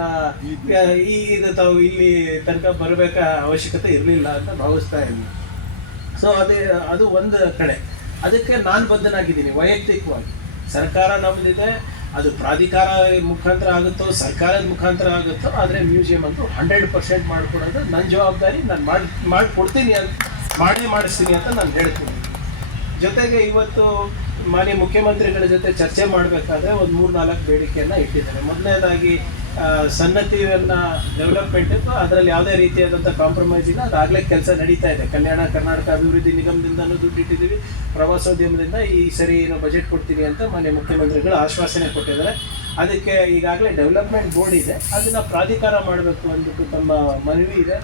ಇದು ತಾವು ಇಲ್ಲಿ ತನಕ ಬರಬೇಕ ಅವಶ್ಯಕತೆ ಇರಲಿಲ್ಲ ಅಂತ ಭಾವಿಸ್ತಾ ಇದ್ದೀನಿ. ಸೊ ಅದು ಒಂದು ಕಡೆ. ಅದಕ್ಕೆ ನಾನು ಬದ್ಧನಾಗಿದ್ದೀನಿ ವೈಯಕ್ತಿಕವಾಗಿ. ಸರ್ಕಾರ ನಮ್ಮದಿದೆ, ಅದು ಪ್ರಾಧಿಕಾರ ಮುಖಾಂತರ ಆಗುತ್ತೋ ಸರ್ಕಾರದ ಮುಖಾಂತರ ಆಗುತ್ತೋ, ಆದರೆ ಮ್ಯೂಸಿಯಂ ಅಂತೂ 100% ಮಾಡಿಕೊಡೋದು ನನ್ನ ಜವಾಬ್ದಾರಿ. ನಾನು ಮಾಡಿಕೊಡ್ತೀನಿ ಅಂತ ಮಾಡಿಸ್ತೀನಿ ಅಂತ ನಾನು ಹೇಳ್ತೀನಿ. ಜೊತೆಗೆ ಇವತ್ತು ಮಾನ್ಯ ಮುಖ್ಯಮಂತ್ರಿಗಳ ಜೊತೆ ಚರ್ಚೆ ಮಾಡಬೇಕಾದ್ರೆ ಒಂದು 3-4 ಬೇಡಿಕೆಯನ್ನು ಇಟ್ಟಿದ್ದಾರೆ. ಮೊದಲನೇದಾಗಿ ಸನ್ನತಿಯನ್ನು ಡೆವಲಪ್ಮೆಂಟ್, ಅದರಲ್ಲಿ ಯಾವುದೇ ರೀತಿಯಾದಂಥ ಕಾಂಪ್ರಮೈಸ್ ಇಲ್ಲ, ಅದಾಗಲೇ ಕೆಲಸ ನಡೀತಾ ಇದೆ. ಕಲ್ಯಾಣ ಕರ್ನಾಟಕ ಅಭಿವೃದ್ಧಿ ನಿಗಮದಿಂದನೂ ದುಡ್ಡು ಇಟ್ಟಿದ್ದೀವಿ, ಪ್ರವಾಸೋದ್ಯಮದಿಂದ ಈ ಸರಿ ಬಜೆಟ್ ಕೊಡ್ತೀವಿ ಅಂತ ಮಾನ್ಯ ಮುಖ್ಯಮಂತ್ರಿಗಳು ಆಶ್ವಾಸನೆ ಕೊಟ್ಟಿದ್ದಾರೆ. ಅದಕ್ಕೆ ಈಗಾಗಲೇ ಡೆವಲಪ್ಮೆಂಟ್ ಬೋರ್ಡ್ ಇದೆ, ಅದನ್ನು ಪ್ರಾಧಿಕಾರ ಮಾಡಬೇಕು ಅಂದ್ಬಿಟ್ಟು ತಮ್ಮ ಮನವಿ ಇದೆ.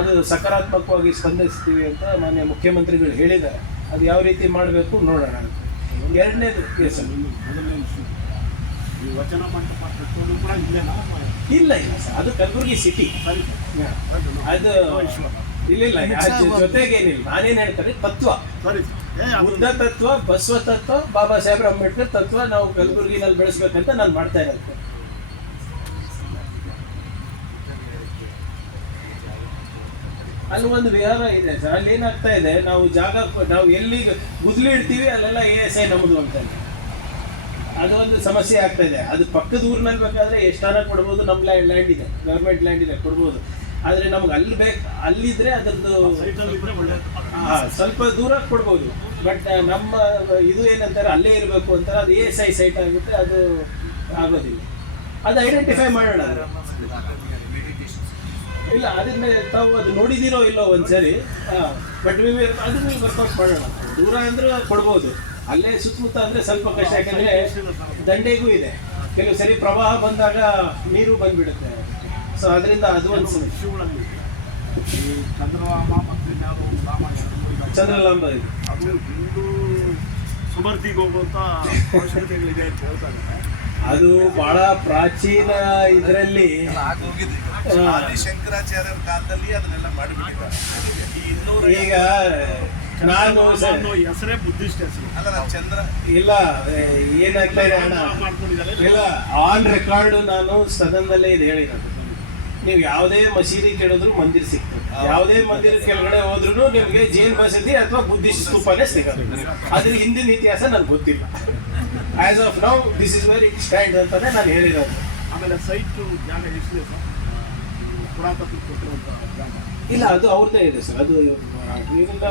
ಅದು ಸಕಾರಾತ್ಮಕವಾಗಿ ಸ್ಪಂದಿಸ್ತೀವಿ ಅಂತ ಮಾನ್ಯ ಮುಖ್ಯಮಂತ್ರಿಗಳು ಹೇಳಿದ್ದಾರೆ. ಅದು ಯಾವ ರೀತಿ ಮಾಡಬೇಕು ನೋಡೋಣ ಅಂತ. ಎರಡನೇದು ವಚನ ಮಂಟಪ ಕೂಡ ಇಲ್ಲ ಸರ್, ಅದು ಕಲಬುರಗಿ ಸಿಟಿ. ಅದು ಇಲ್ಲ ಜೊತೆಗೇನಿಲ್ಲ. ನಾನೇನು ಹೇಳ್ತಾರೆ, ತತ್ವ, ಬುದ್ಧ ತತ್ವ, ಬಸವ ತತ್ವ, ಬಾಬಾ ಸಾಹೇಬ್ ಅಂಬೇಡ್ಕರ್ ತತ್ವ ನಾವು ಕಲಬುರಗಿನಲ್ಲಿ ಬೆಳೆಸ್ಬೇಕಂತ ನಾನು ಮಾಡ್ತಾ ಇರೋದು. ಅಲ್ಲಿ ಒಂದು ವಿಹಾರ ಇದೆ ಸರ್, ಅಲ್ಲಿ ಏನಾಗ್ತಾ ಇದೆ, ನಾವು ಎಲ್ಲಿ ಗುದ್ಲಿ ಇಡ್ತೀವಿ ಅಲ್ಲೆಲ್ಲ ASI ನಮ್ಮದು ಅಂತ ಅದೊಂದು ಸಮಸ್ಯೆ ಆಗ್ತಾ ಇದೆ. ಅದು ಪಕ್ಕದ ಊರಿನಲ್ಲಿ ಬೇಕಾದ್ರೆ ಎಷ್ಟಾನ ಕೊಡ್ಬೋದು, ನಮ್ಮ ಲ್ಯಾಂಡ್ ಇದೆ, ಗೌರ್ಮೆಂಟ್ ಲ್ಯಾಂಡ್ ಇದೆ, ಕೊಡ್ಬೋದು. ಆದರೆ ನಮ್ಗೆ ಅಲ್ಲಿ ಅಲ್ಲಿದ್ರೆ ಅದರದ್ದು ಸ್ವಲ್ಪ ದೂರ ಕೊಡ್ಬೋದು. ಬಟ್ ನಮ್ಮ ಇದು ಏನಂತಾರೆ, ಅಲ್ಲೇ ಇರಬೇಕು ಅಂತಾರೆ, ಅದು ASI ಸೈಟ್ ಆಗುತ್ತೆ, ಅದು ಆಗೋದಿಲ್ಲ. ಅದು ಐಡೆಂಟಿಫೈ ಮಾಡೋಣ. ಇಲ್ಲ ಅದನ್ನ ತಾವು ಅದು ನೋಡಿದಿರೋ ಇಲ್ಲೋ ಒಂದ್ಸರಿ, ಬಟ್ ಅದನ್ನ ವರ್ಕೌಟ್ ಮಾಡೋಣ. ದೂರ ಅಂದ್ರೆ ಕೊಡ್ಬೋದು, ಅಲ್ಲೇ ಸುತ್ತಮುತ್ತ ಅಂದರೆ ಸ್ವಲ್ಪ ಕಷ್ಟ. ಯಾಕಂದರೆ ದಂಡೆಗೂ ಇದೆ, ಕೆಲವು ಸರಿ ಪ್ರವಾಹ ಬಂದಾಗ ನೀರು ಬಂದ್ಬಿಡುತ್ತೆ. ಸೊ ಅದರಿಂದ ಅದು ಒಂದು ಚಂದ್ರಲಾಂಬ ಇದೆ, ಅದು ಹಿಂದೂ ಸುಮರ್ತಿಗೆ ಹೋಗುವಂಥ ಅವಶ್ಯಕತೆಗಳಿದೆ ಅಂತ ಹೇಳ್ತಾರೆ. ಅದು ಬಹಳ ಪ್ರಾಚೀನ ಇದರಲ್ಲಿ ಶಂಕರಾಚಾರ್ಯರ ಕಾಲದಲ್ಲಿ ಅದನ್ನೆಲ್ಲ ಮಾಡಿಬಿಟ್ಟಿದ್ದಾರೆ. ಈಗ ನಾನು ಹೆಸರೇ ಬುದ್ಧಿಸ್ಟ್ ಹೆಸರು ಅಲ್ಲ, ಚಂದ್ರ ಇಲ್ಲ ಏನಾಗ್ತಾ ಇದೆ ಅಣ್ಣ, ಇಲ್ಲ ಆನ್ ರೆಕಾರ್ಡ್ ನಾನು ಸದನದಲ್ಲೇ ಇದು ಹೇಳಿರೋದು. ನೀವು ಯಾವುದೇ ಮಸೀದಿ ಕೇಳಿದ್ರು ಮಂದಿರ ಸಿಗ್ತದೆ, ಯಾವುದೇ ಮಂದಿರ ಕೆಳಗಡೆ ಹೋದ್ರೂ ನಿಮಗೆ ಜೈನ್ ಮಸೀದಿ ಅಥವಾ ಬುದ್ಧಿಸ್ಟ್ ಸ್ತೂಪನೇ ಸಿಗೋದು. ಅದ್ರ ಹಿಂದಿನ ಇತಿಹಾಸ ನನಗೆ ಗೊತ್ತಿಲ್ಲ. As of now this is very stand ಅಂತಾನೆ ನಾನು ಹೇಳಿರೋದು. ಆಮೇಲೆ ಸೈಟ್ ಜಾಗ ಎಷ್ಟಿದೆ ಸರ್, ಪುರಾತತ್ವ ಕೊಟ್ಟಿರುವಂಥ ಜಾಗ? ಇಲ್ಲ, ಅದು ಅವ್ರದ್ದೇ ಇದೆ ಸರ್. ಅದು ಇದರಿಂದ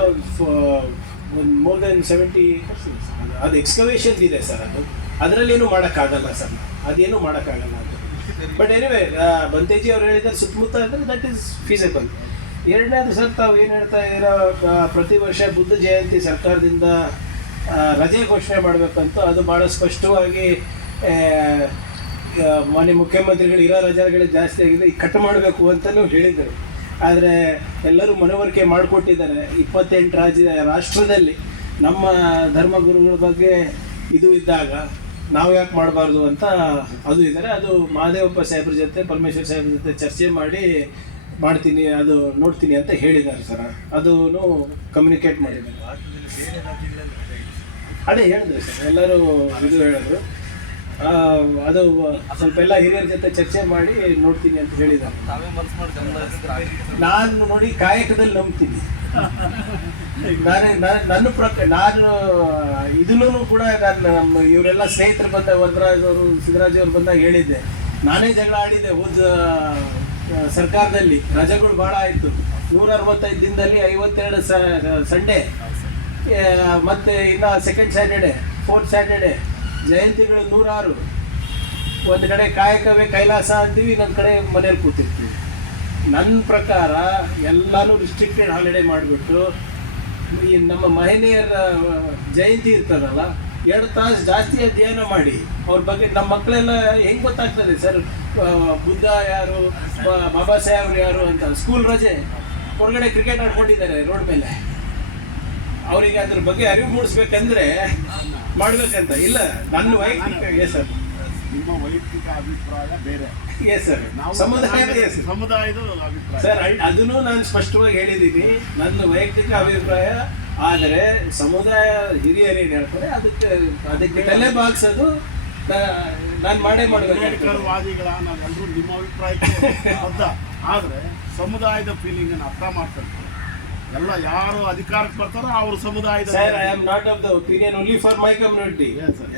ಮೋರ್ ದೆನ್ 70 acres ಅದು ಎಕ್ಸ್ಕವೇಷನ್ ಇದೆ ಸರ್. ಅದರಲ್ಲೇನು ಮಾಡೋಕ್ಕಾಗಲ್ಲ ಸರ್, ಅದೇನು ಮಾಡೋಕ್ಕಾಗಲ್ಲ ಅದು. ಬಟ್ ಎನಿವೇ ಬಂತೇಜಿ ಅವ್ರು ಹೇಳಿದ್ದಾರೆ ಸುತ್ತಮುತ್ತ ಅಂದರೆ ದಟ್ ಈಸ್ ಫೀಸಿಬಲ್. ಎರಡನೇದು ಸರ್, ತಾವು ಏನು ಹೇಳ್ತಾ ಇರೋ, ಪ್ರತಿ ವರ್ಷ ಬುದ್ಧ ಜಯಂತಿ ಸರ್ಕಾರದಿಂದ ರಜೆ ಘೋಷಣೆ ಮಾಡಬೇಕಂತ ಅದು ಭಾಳ ಸ್ಪಷ್ಟವಾಗಿ ಮಾನ್ಯ ಮುಖ್ಯಮಂತ್ರಿಗಳು ಇರೋ ರಜೆಗಳು ಜಾಸ್ತಿ ಆಗಿದೆ, ಈಗ ಕಟ್ ಮಾಡಬೇಕು ಅಂತಲೂ ಹೇಳಿದರು. ಆದರೆ ಎಲ್ಲರೂ ಮನವರಿಕೆ ಮಾಡಿಕೊಟ್ಟಿದ್ದಾರೆ. 28 ರಾಷ್ಟ್ರದಲ್ಲಿ ನಮ್ಮ ಧರ್ಮಗುರುಗಳ ಬಗ್ಗೆ ಇದು ಇದ್ದಾಗ ನಾವು ಯಾಕೆ ಮಾಡಬಾರ್ದು ಅಂತ ಅದು ಇದ್ದಾರೆ. ಅದು ಮಹಾದೇವಪ್ಪ ಸಾಹೇಬ್ರ ಜೊತೆ, ಪರಮೇಶ್ವರ್ ಸಾಹೇಬ್ರ ಜೊತೆ ಚರ್ಚೆ ಮಾಡ್ತೀನಿ, ಅದು ನೋಡ್ತೀನಿ ಅಂತ ಹೇಳಿದ್ದಾರೆ ಸರ್. ಅದೂ ಕಮ್ಯುನಿಕೇಟ್ ಮಾಡಿದ್ದಾರೆ. ಅದೇ ಹೇಳಿದ್ರು ಸರ್, ಎಲ್ಲರೂ ಇದು ಹೇಳಿದ್ರು. ಅದು ಸ್ವಲ್ಪ ಎಲ್ಲ ಹಿರಿಯರ ಜೊತೆ ಚರ್ಚೆ ಮಾಡಿ ನೋಡ್ತೀನಿ ಅಂತ ಹೇಳಿದ್ದಾರೆ. ನಾನು ನೋಡಿ ಕಾಯಕದಲ್ಲಿ ನಂಬ್ತೀನಿ. ನನ್ನ ನಾನು ಇದನ್ನು ಕೂಡ ನಾನು ಇವರೆಲ್ಲ ಸ್ನೇಹಿತರು ಬಂದಾಗ, ವರದರಾಜ್ ಅವರು, ಸಿದ್ದರಾಜ್ ಅವರು ಬಂದಾಗ ಹೇಳಿದ್ದೆ, ನಾನೇ ಜಗಳ ಆಡಿದ್ದೆ ಸರ್ಕಾರದಲ್ಲಿ ರಜೆಗಳು ಭಾಳ ಆಯಿತು. 165 ದಿನದಲ್ಲಿ 52 ಸಂಡೇ, ಮತ್ತು ಇನ್ನು ಸೆಕೆಂಡ್ ಸ್ಯಾಟರ್ಡೆ, ಫೋರ್ತ್ ಸ್ಯಾಟರ್ಡೆ, ಜಯಂತಿಗಳು 106. ಒಂದು ಕಡೆ ಕಾಯಕವೇ ಕೈಲಾಸ ಅಂತೀವಿ, ಇನ್ನೊಂದು ಕಡೆ ಮನೇಲಿ ಕೂತಿರ್ತೀವಿ. ನನ್ನ ಪ್ರಕಾರ ಎಲ್ಲನೂ ರಿಸ್ಟ್ರಿಕ್ಟೆಡ್ ಹಾಲಿಡೇ ಮಾಡಿಬಿಟ್ಟು ಈ ನಮ್ಮ ಮಹನೀಯರ ಜಯಂತಿ ಇರ್ತದಲ್ಲ, 2 ತಾಸು ಜಾಸ್ತಿ ಅಧ್ಯಯನ ಮಾಡಿ ಅವ್ರ ಬಗ್ಗೆ ನಮ್ಮ ಮಕ್ಕಳೆಲ್ಲ ಹೆಂಗೆ ಗೊತ್ತಾಗ್ತದೆ ಸರ್ ಬುದ್ಧ ಯಾರು, ಬಾಬಾ ಸಾಹೇಬ್ರು ಯಾರು ಅಂತ. ಸ್ಕೂಲ್ ರಜೆ, ಹೊರಗಡೆ ಕ್ರಿಕೆಟ್ ಆಡ್ಕೊಂಡಿದ್ದಾರೆ ರೋಡ್ ಮೇಲೆ. ಅವರಿಗೆ ಅದ್ರ ಬಗ್ಗೆ ಅರಿವು ಮೂಡಿಸ್ಬೇಕಂದ್ರೆ ಮಾಡ್ಬೇಕಂತ ಇಲ್ಲ. ನನ್ನ ವೈಯಕ್ತಿಕ ಸರ್, ನಿಮ್ಮ ವೈಯಕ್ತಿಕ ಅಭಿಪ್ರಾಯ ಬೇರೆ. ಎಸ್ ಸರ್, ಸಮುದಾಯದ ಅಭಿಪ್ರಾಯ ಸರ್. ಅದನ್ನು ನಾನು ಸ್ಪಷ್ಟವಾಗಿ ಹೇಳಿದ್ದೀನಿ, ನನ್ನ ವೈಯಕ್ತಿಕ ಅಭಿಪ್ರಾಯ. ಆದರೆ ಸಮುದಾಯ ಹಿರಿಯರು ಏನು ಹೇಳ್ತಾರೆ ಅದಕ್ಕೆ ತಲೆ ಬಾಗಿಸೋದು ನಾನು ಮಾಡಬೇಕು. ವಾದಿಗಳ ನಾವೆಲ್ಲರೂ ನಿಮ್ಮ ಅಭಿಪ್ರಾಯಕ್ಕೆ ಅರ್ಥ. ಆದರೆ ಸಮುದಾಯದ ಫೀಲಿಂಗನ್ನು ಅರ್ಥ ಮಾಡ್ತಾರೆ. ಎಲ್ಲ ಯಾರು ಅಧಿಕಾರಕ್ಕೆ ಬರ್ತಾರೋ ಅವ್ರ ಸಮುದಾಯದ. Sir, I am not of the opinion only for my community.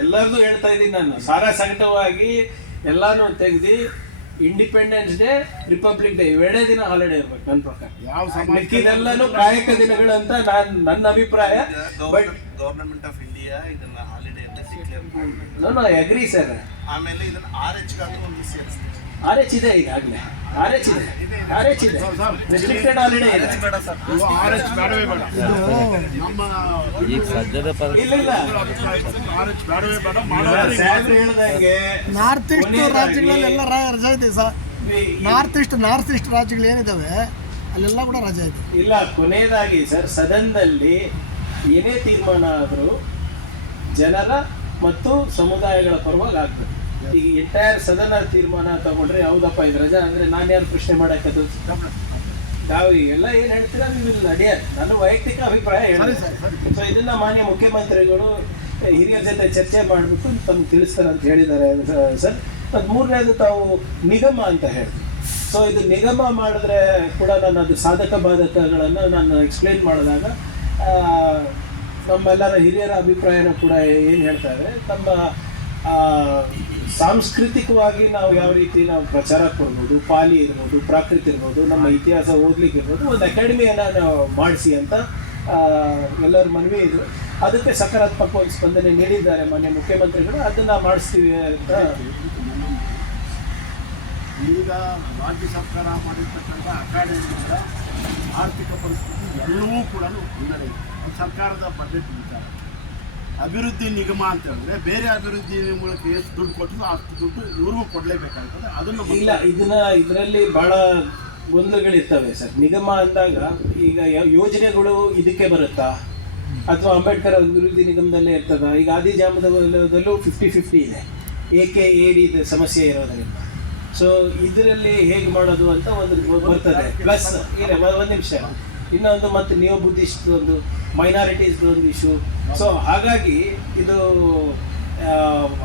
ಎಲ್ಲರದು ಹೇಳ್ತಾ ಇದ್ದೀನಿ ನಾನು. ಸಾರಾ ಸಂಘಟವಾಗಿ ಎಲ್ಲಾನು ತೆಗೆದು ಇಂಡಿಪೆಂಡೆನ್ಸ್ ಡೇ, ರಿಪಬ್ಲಿಕ್ ಡೇ ಇವೆರಡೇ ದಿನ ಹಾಲಿಡೇ ಇರ್ಬೇಕು ನನ್ನ ಪ್ರಕಾರ. ಯಾವ ಮಿಕ್ಕಿದೆಲ್ಲನೂ ಕಾಯಕ ದಿನಗಳು ಅಂತ ನನ್ನ ಅಭಿಪ್ರಾಯ. ಬಟ್ ಗವರ್ನಮೆಂಟ್ ಆಫ್ ಇಂಡಿಯಾ ಇದನ್ನ ಹಾಲಿಡೇ ಅಂತ ಡಿಕ್ಲೇರ್ ಮಾಡಿದೆ. ನಾನು ಅಗ್ರಿ ಸರ್. ಆಮೇಲೆ ಇದನ್ನ RH ಗಾದ್ರು ಒಂದು ಸೇರಿಸ್ತೀವಿ. RH ಇದೆ ಈಗಾಗಲೇ. RH ಇದೆ. ರೆಸ್ಟ್ರಿಕ್ಟೆಡ್ ಹಾಲಿಡೇ ಇದೆ. RH ಬೇಡವೇ ಬೇಡ. ನಮ್ಮ ಈಗ ಸದ್ಯದ ಇಲ್ಲ ಇಲ್ಲ RH ಬೇಡವೇ ಬೇಡ. ಸಾಹೇಬ್ರು ಹೇಳ್ದಂಗೆ ನಾರ್ತ್ ಈಸ್ಟ್ ರಾಜ್ಯಗಳಲ್ಲೆಲ್ಲ ರಜೆ ಇದೆ ಸರ್. ನಾರ್ತ್ ಈಸ್ಟ್ ರಾಜ್ಯಗಳು ಏನಿದಾವೆ ಅಲ್ಲೆಲ್ಲ ಕೂಡ ರಜೆ ಇದೆ. ಇಲ್ಲ, ಕೊನೆಯದಾಗಿ ಸರ್, ಸದನದಲ್ಲಿ ಏನೇ ತೀರ್ಮಾನ ಆದರೂ ಜನರ ಮತ್ತು ಸಮುದಾಯಗಳ ಪರವಾಗಿ ಆಗ್ತದೆ. ಈಗ ಎಂಟೈರ್ ಸದನ ತೀರ್ಮಾನ ತಗೊಂಡ್ರೆ ಹೌದಪ್ಪ ಇದು ರಜಾ ಅಂದರೆ ನಾನು ಯಾರು ಪ್ರಶ್ನೆ ಮಾಡೋಕ್ಕದು? ನಾವು ಎಲ್ಲ ಏನು ಹೇಳ್ತೀರಾ ನೀವು ಇಲ್ಲಿ ನಡೆಯೋದು. ನನ್ನ ವೈಯಕ್ತಿಕ ಅಭಿಪ್ರಾಯ ಹೇಳಿ. ಸೊ ಇದನ್ನ ಮಾನ್ಯ ಮುಖ್ಯಮಂತ್ರಿಗಳು ಹಿರಿಯರ ಜೊತೆ ಚರ್ಚೆ ಮಾಡಿಬಿಟ್ಟು ತಮ್ಗೆ ತಿಳಿಸ್ತಾರೆ ಅಂತ ಹೇಳಿದ್ದಾರೆ ಸರ್. ಅದು ಮೂರನೇದು ತಾವು ನಿಗಮ ಅಂತ ಹೇಳಿ. ಸೊ ಇದು ನಿಗಮ ಮಾಡಿದ್ರೆ ಕೂಡ ನಾನು ಅದು ಸಾಧಕ ಬಾಧಕಗಳನ್ನು ನಾನು ಎಕ್ಸ್ಪ್ಲೇನ್ ಮಾಡಿದಾಗ ನಮ್ಮೆಲ್ಲರ ಹಿರಿಯರ ಅಭಿಪ್ರಾಯನೂ ಕೂಡ ಏನು ಹೇಳ್ತಾರೆ, ನಮ್ಮ ಸಾಂಸ್ಕೃತಿಕವಾಗಿ ನಾವು ಯಾವ ರೀತಿ ನಾವು ಪ್ರಚಾರ ಕೊಡ್ಬೋದು, ಪಾಲಿ ಇರ್ಬೋದು, ಪ್ರಾಕೃತಿ ಇರ್ಬೋದು, ನಮ್ಮ ಇತಿಹಾಸ ಓದ್ಲಿಕ್ಕೆ ಇರ್ಬೋದು, ಒಂದು ಅಕಾಡೆಮಿಯನ್ನು ನಾವು ಮಾಡಿಸಿ ಅಂತ ಎಲ್ಲರ ಮನವಿ ಇದ್ರು. ಅದಕ್ಕೆ ಸಕಾರಾತ್ಮಕ ಒಂದು ಸ್ಪಂದನೆ ನೀಡಿದ್ದಾರೆ ಮಾನ್ಯ ಮುಖ್ಯಮಂತ್ರಿಗಳು. ಅದನ್ನು ಮಾಡಿಸ್ತೀವಿ ಅಂತ. ಈಗ ರಾಜ್ಯ ಸರ್ಕಾರ ಮಾಡಿರ್ತಕ್ಕಂಥ ಅಕಾಡೆಮಿಯಿಂದ ಆರ್ಥಿಕ ಪರಿಸ್ಥಿತಿ ಎಲ್ಲವೂ ಕೂಡ ಹಿನ್ನಡೆ ಇದೆ. ಸರ್ಕಾರದ ಬಜೆಟ್ ವಿಚಾರ. ಅಭಿವೃದ್ಧಿ ನಿಗಮ ಅಂತ ಹೇಳಿದ್ರೆ ಬೇರೆ ಅಭಿವೃದ್ಧಿ ನಿಗಮಗಳಿಗೆ ಎಷ್ಟು ದುಡ್ಡು ಕೊಟ್ಟರು ಅಷ್ಟು ದುಡ್ಡು ಇವ್ರಿಗೂ ಕೊಡಲೇಬೇಕಾಗ್ತದೆ. ಅದನ್ನು ಇಲ್ಲ, ಇದರಲ್ಲಿ ಭಾಳ ಗೊಂದಲಗಳಿರ್ತವೆ ಸರ್. ನಿಗಮ ಅಂದಾಗ ಈಗ ಯೋಜನೆಗಳು ಇದಕ್ಕೆ ಬರುತ್ತಾ ಅಥವಾ ಅಂಬೇಡ್ಕರ್ ಅಭಿವೃದ್ಧಿ ನಿಗಮದಲ್ಲೇ ಇರ್ತದ? ಈಗ ಆದಿಜಾಮದಲ್ಲೂ 50-50 ಇದೆ, AD ಸಮಸ್ಯೆ ಇರೋದರಿಂದ. ಸೊ ಇದರಲ್ಲಿ ಹೇಗೆ ಮಾಡೋದು ಅಂತ ಒಂದು ಬರ್ತದೆ. ಪ್ಲಸ್ ಇಲ್ಲ, ಒಂದು ನಿಮಿಷ, ಇನ್ನೊಂದು ಮತ್ತು ನಿಯೋ ಬುದ್ಧಿಸ್ಟ್ ಒಂದು ಮೈನಾರಿಟೀಸ್ ಒಂದು ಇಶ್ಯೂ. ಸೊ ಹಾಗಾಗಿ ಇದು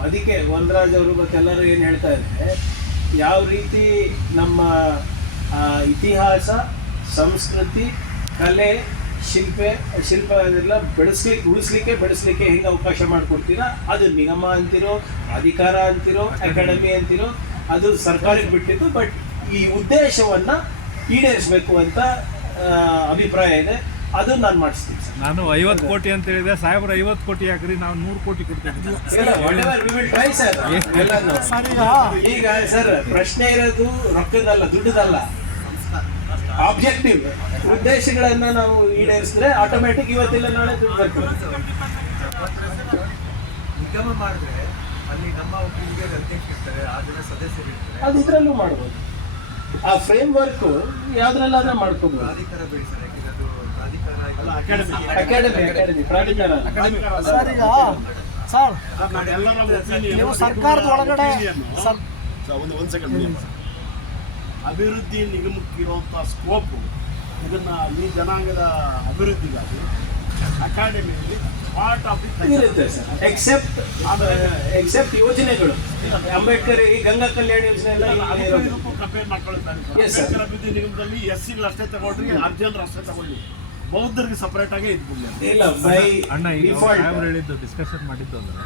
ಅದಕ್ಕೆ ವರದರಾಜ್ ಅವರು ಮತ್ತು ಎಲ್ಲರೂ ಏನು ಹೇಳ್ತಾ ಇದ್ದಾರೆ, ಯಾವ ರೀತಿ ನಮ್ಮ ಇತಿಹಾಸ, ಸಂಸ್ಕೃತಿ, ಕಲೆ, ಶಿಲ್ಪ ಅದೆಲ್ಲ ಬೆಳೆಸಲಿಕ್ಕೆ ಹೆಂಗೆ ಅವಕಾಶ ಮಾಡಿಕೊಡ್ತೀರಾ, ಅದು ನಿಗಮ ಅಂತಿರೋ, ಅಧಿಕಾರ ಅಂತಿರೋ, ಅಕಾಡೆಮಿ ಅಂತಿರೋ, ಅದು ಸರ್ಕಾರಕ್ಕೆ ಬಿಟ್ಟಿದ್ದು. ಬಟ್ ಈ ಉದ್ದೇಶವನ್ನು ಈಡೇರಿಸಬೇಕು ಅಂತ ಅಭಿಪ್ರಾಯ ಇದೆ. ಅದು ನಾನು ಮಾಡಿಸ್ತೀನಿ ಸರ್. ನಾನು 50 ಕೋಟಿ ಅಂತ ಹೇಳಿದೆ, ಸಾಹೇಬ್ರು 50 ಕೋಟಿ ಹಾಕ್ರಿ, ನಾವು 100 ಕೋಟಿ ಕೊಡ್ತೀವಿ. ಈಗ ಸರ್ ಪ್ರಶ್ನೆ ಇರೋದು ರೊಕ್ಕದಲ್ಲ, ದುಡ್ಡದಲ್ಲ, ಆಬ್ಜೆಕ್ಟಿವ್ ಉದ್ದೇಶಗಳನ್ನ ನಾವು ಈಡೇರಿಸಿದ್ರೆ ಆಟೋಮ್ಯಾಟಿಕ್ ಇವತ್ತಿಲ್ಲ ನಾಳೆ ದುಡ್ಡು ಬರ್ತದೆ. ನಿಗಮ ಮಾಡಿದ್ರೆ ಅಲ್ಲಿ ನಮ್ಮ ಒಬ್ಬರಿಗೆ ಅಧ್ಯಕ್ಷ ಇರ್ತಾರೆ, ಅದನ್ನ ಸದಸ್ಯರು ಇರ್ತಾರೆ. ಅದು ಇದರಲ್ಲೂ ಮಾಡ್ಬೋದು. ಆ ಫ್ರೇಮ್ ವರ್ಕ್ ಯಾವ್ದ್ರಲ್ಲಾದ್ರೂ ಮಾಡ್ಕೋಬಹುದು. ಪ್ರಾಧಿಕಾರ ಬೆಳೆಸ್ತಾರೆ, ಅದು ಪ್ರಾಧಿಕಾರ ಅಕಾಡೆಮಿ ಪ್ರಾಧಿಕಾರ. ಸರ್ ಈಗ ಸರ್ ನೀವು ಸರ್ಕಾರದ ಒಳಗಡೆ ಒಂದು ಸೆಕೆಂಡ್, ಅಭಿವೃದ್ಧಿ ನಿಗಮಕ್ಕಿರುವಂಥ ಸ್ಕೋಪು ಇದನ್ನು ಈ ಜನಾಂಗದ ಅಭಿವೃದ್ಧಿಗಾಗಿ ಅಕಾಡೆಮಿಯಲ್ಲಿ ಪಾರ್ಟ್ ಆಫ್ ಇರುತ್ತೆ ಸರ್. ಎಕ್ಸೆಪ್ಟ್ ಯೋಜನೆಗಳು, ಅಂಬೇಡ್ಕರ್ ಗಂಗಾ ಕಲ್ಯಾಣ ಯೋಜನೆ ಎಲ್ಲ ಕಂಪೇರ್ ಮಾಡ್ಕೊಳ್ಳೋದು. ಅಂಬೇಡ್ಕರ್ ಅಭಿವೃದ್ಧಿ ನಿಗಮದಲ್ಲಿ SCಗಳು ಅಷ್ಟೇ ತಗೊಳ್ರಿ, ಅರ್ಜನರು ಅಷ್ಟೇ ತಗೊಳ್ಳಿ, ಬೌದ್ಧರಿಗೆ ಸಪರೇಟ್ ಆಗೇ ಇದ್ಬಿಡ್ಲಿ. ಇಲ್ಲ, ಬೈ ಅಣ್ಣ ಈಗ ಡಿಫಾಲ್ಟ್ ಸಾಹೇಬ್ರು ಹೇಳಿದ್ದು ಡಿಸ್ಕಷನ್ ಮಾಡಿದ್ದು ಅಂದ್ರೆ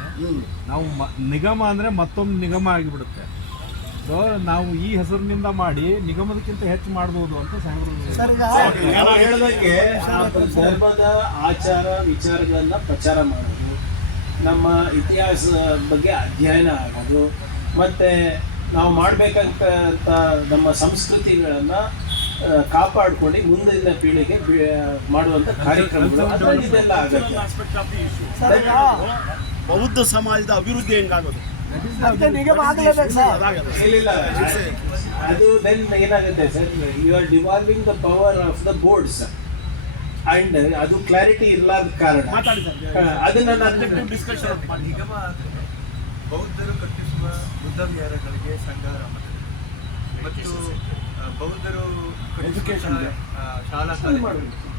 ನಾವು ನಿಗಮ ಅಂದ್ರೆ ಮತ್ತೊಂದು ನಿಗಮ ಆಗಿಬಿಡುತ್ತೆ. ಸೊ ನಾವು ಈ ಹೆಸರಿನಿಂದ ಮಾಡಿ ನಿಗಮದಕ್ಕಿಂತ ಹೆಚ್ಚು ಮಾಡ್ಬೋದು ಅಂತ ಸಾಹೇಬರು ಸರ್ ಈಗ ನಾವು ಹೇಳೋದಕ್ಕೆ ಆ ಧರ್ಮದ ಆಚಾರ ವಿಚಾರಗಳನ್ನ ಪ್ರಚಾರ ಮಾಡೋದು, ನಮ್ಮ ಇತಿಹಾಸದ ಬಗ್ಗೆ ಅಧ್ಯಯನ ಆಗೋದು, ಮತ್ತೆ ನಾವು ಮಾಡಬೇಕಂತ ನಮ್ಮ ಸಂಸ್ಕೃತಿಗಳನ್ನು ಕಾಪಾಡ್ಕೊಂಡು ಮುಂದಿನ ಪೀಳಿಗೆ ಮಾಡುವಂಥ ಕಾರ್ಯಕ್ರಮಗಳು ಅದರಲ್ಲಿ ಇದೆಲ್ಲ ಆಗುತ್ತೆ. ಸರ್ ಈಗ ಬೌದ್ಧ ಸಮಾಜದ ಅಭಿವೃದ್ಧಿ ಹೆಂಗಾಗೋದು ಅದಕ್ಕೆ ನಿಗಮ ಆಗಲೇಬೇಕು ಸರ್. ಇಲ್ಲ ಅದು ದೆನ್ ಏನಾಗುತ್ತೆ sir, you are devolving the power of the boards and ಅದು ಕ್ಲಾರಿಟಿ ಇರಲಾರ್ದ ಕಾರಣ ಅದನ್ನ ನಾನು ಡಿಸ್ಕಷನ್ ನಿಗಮ ಅಂದರೆ ಬೌದ್ಧರು ಕಟ್ಟಿಸುವ ಬುದ್ಧ ವಿಹಾರಗಳಿಗೆ ಸಂಘ ಮತ್ತು ಬೌದ್ಧರು ಎಜುಕೇಶನ್ಗೆ ಶಾಲಾ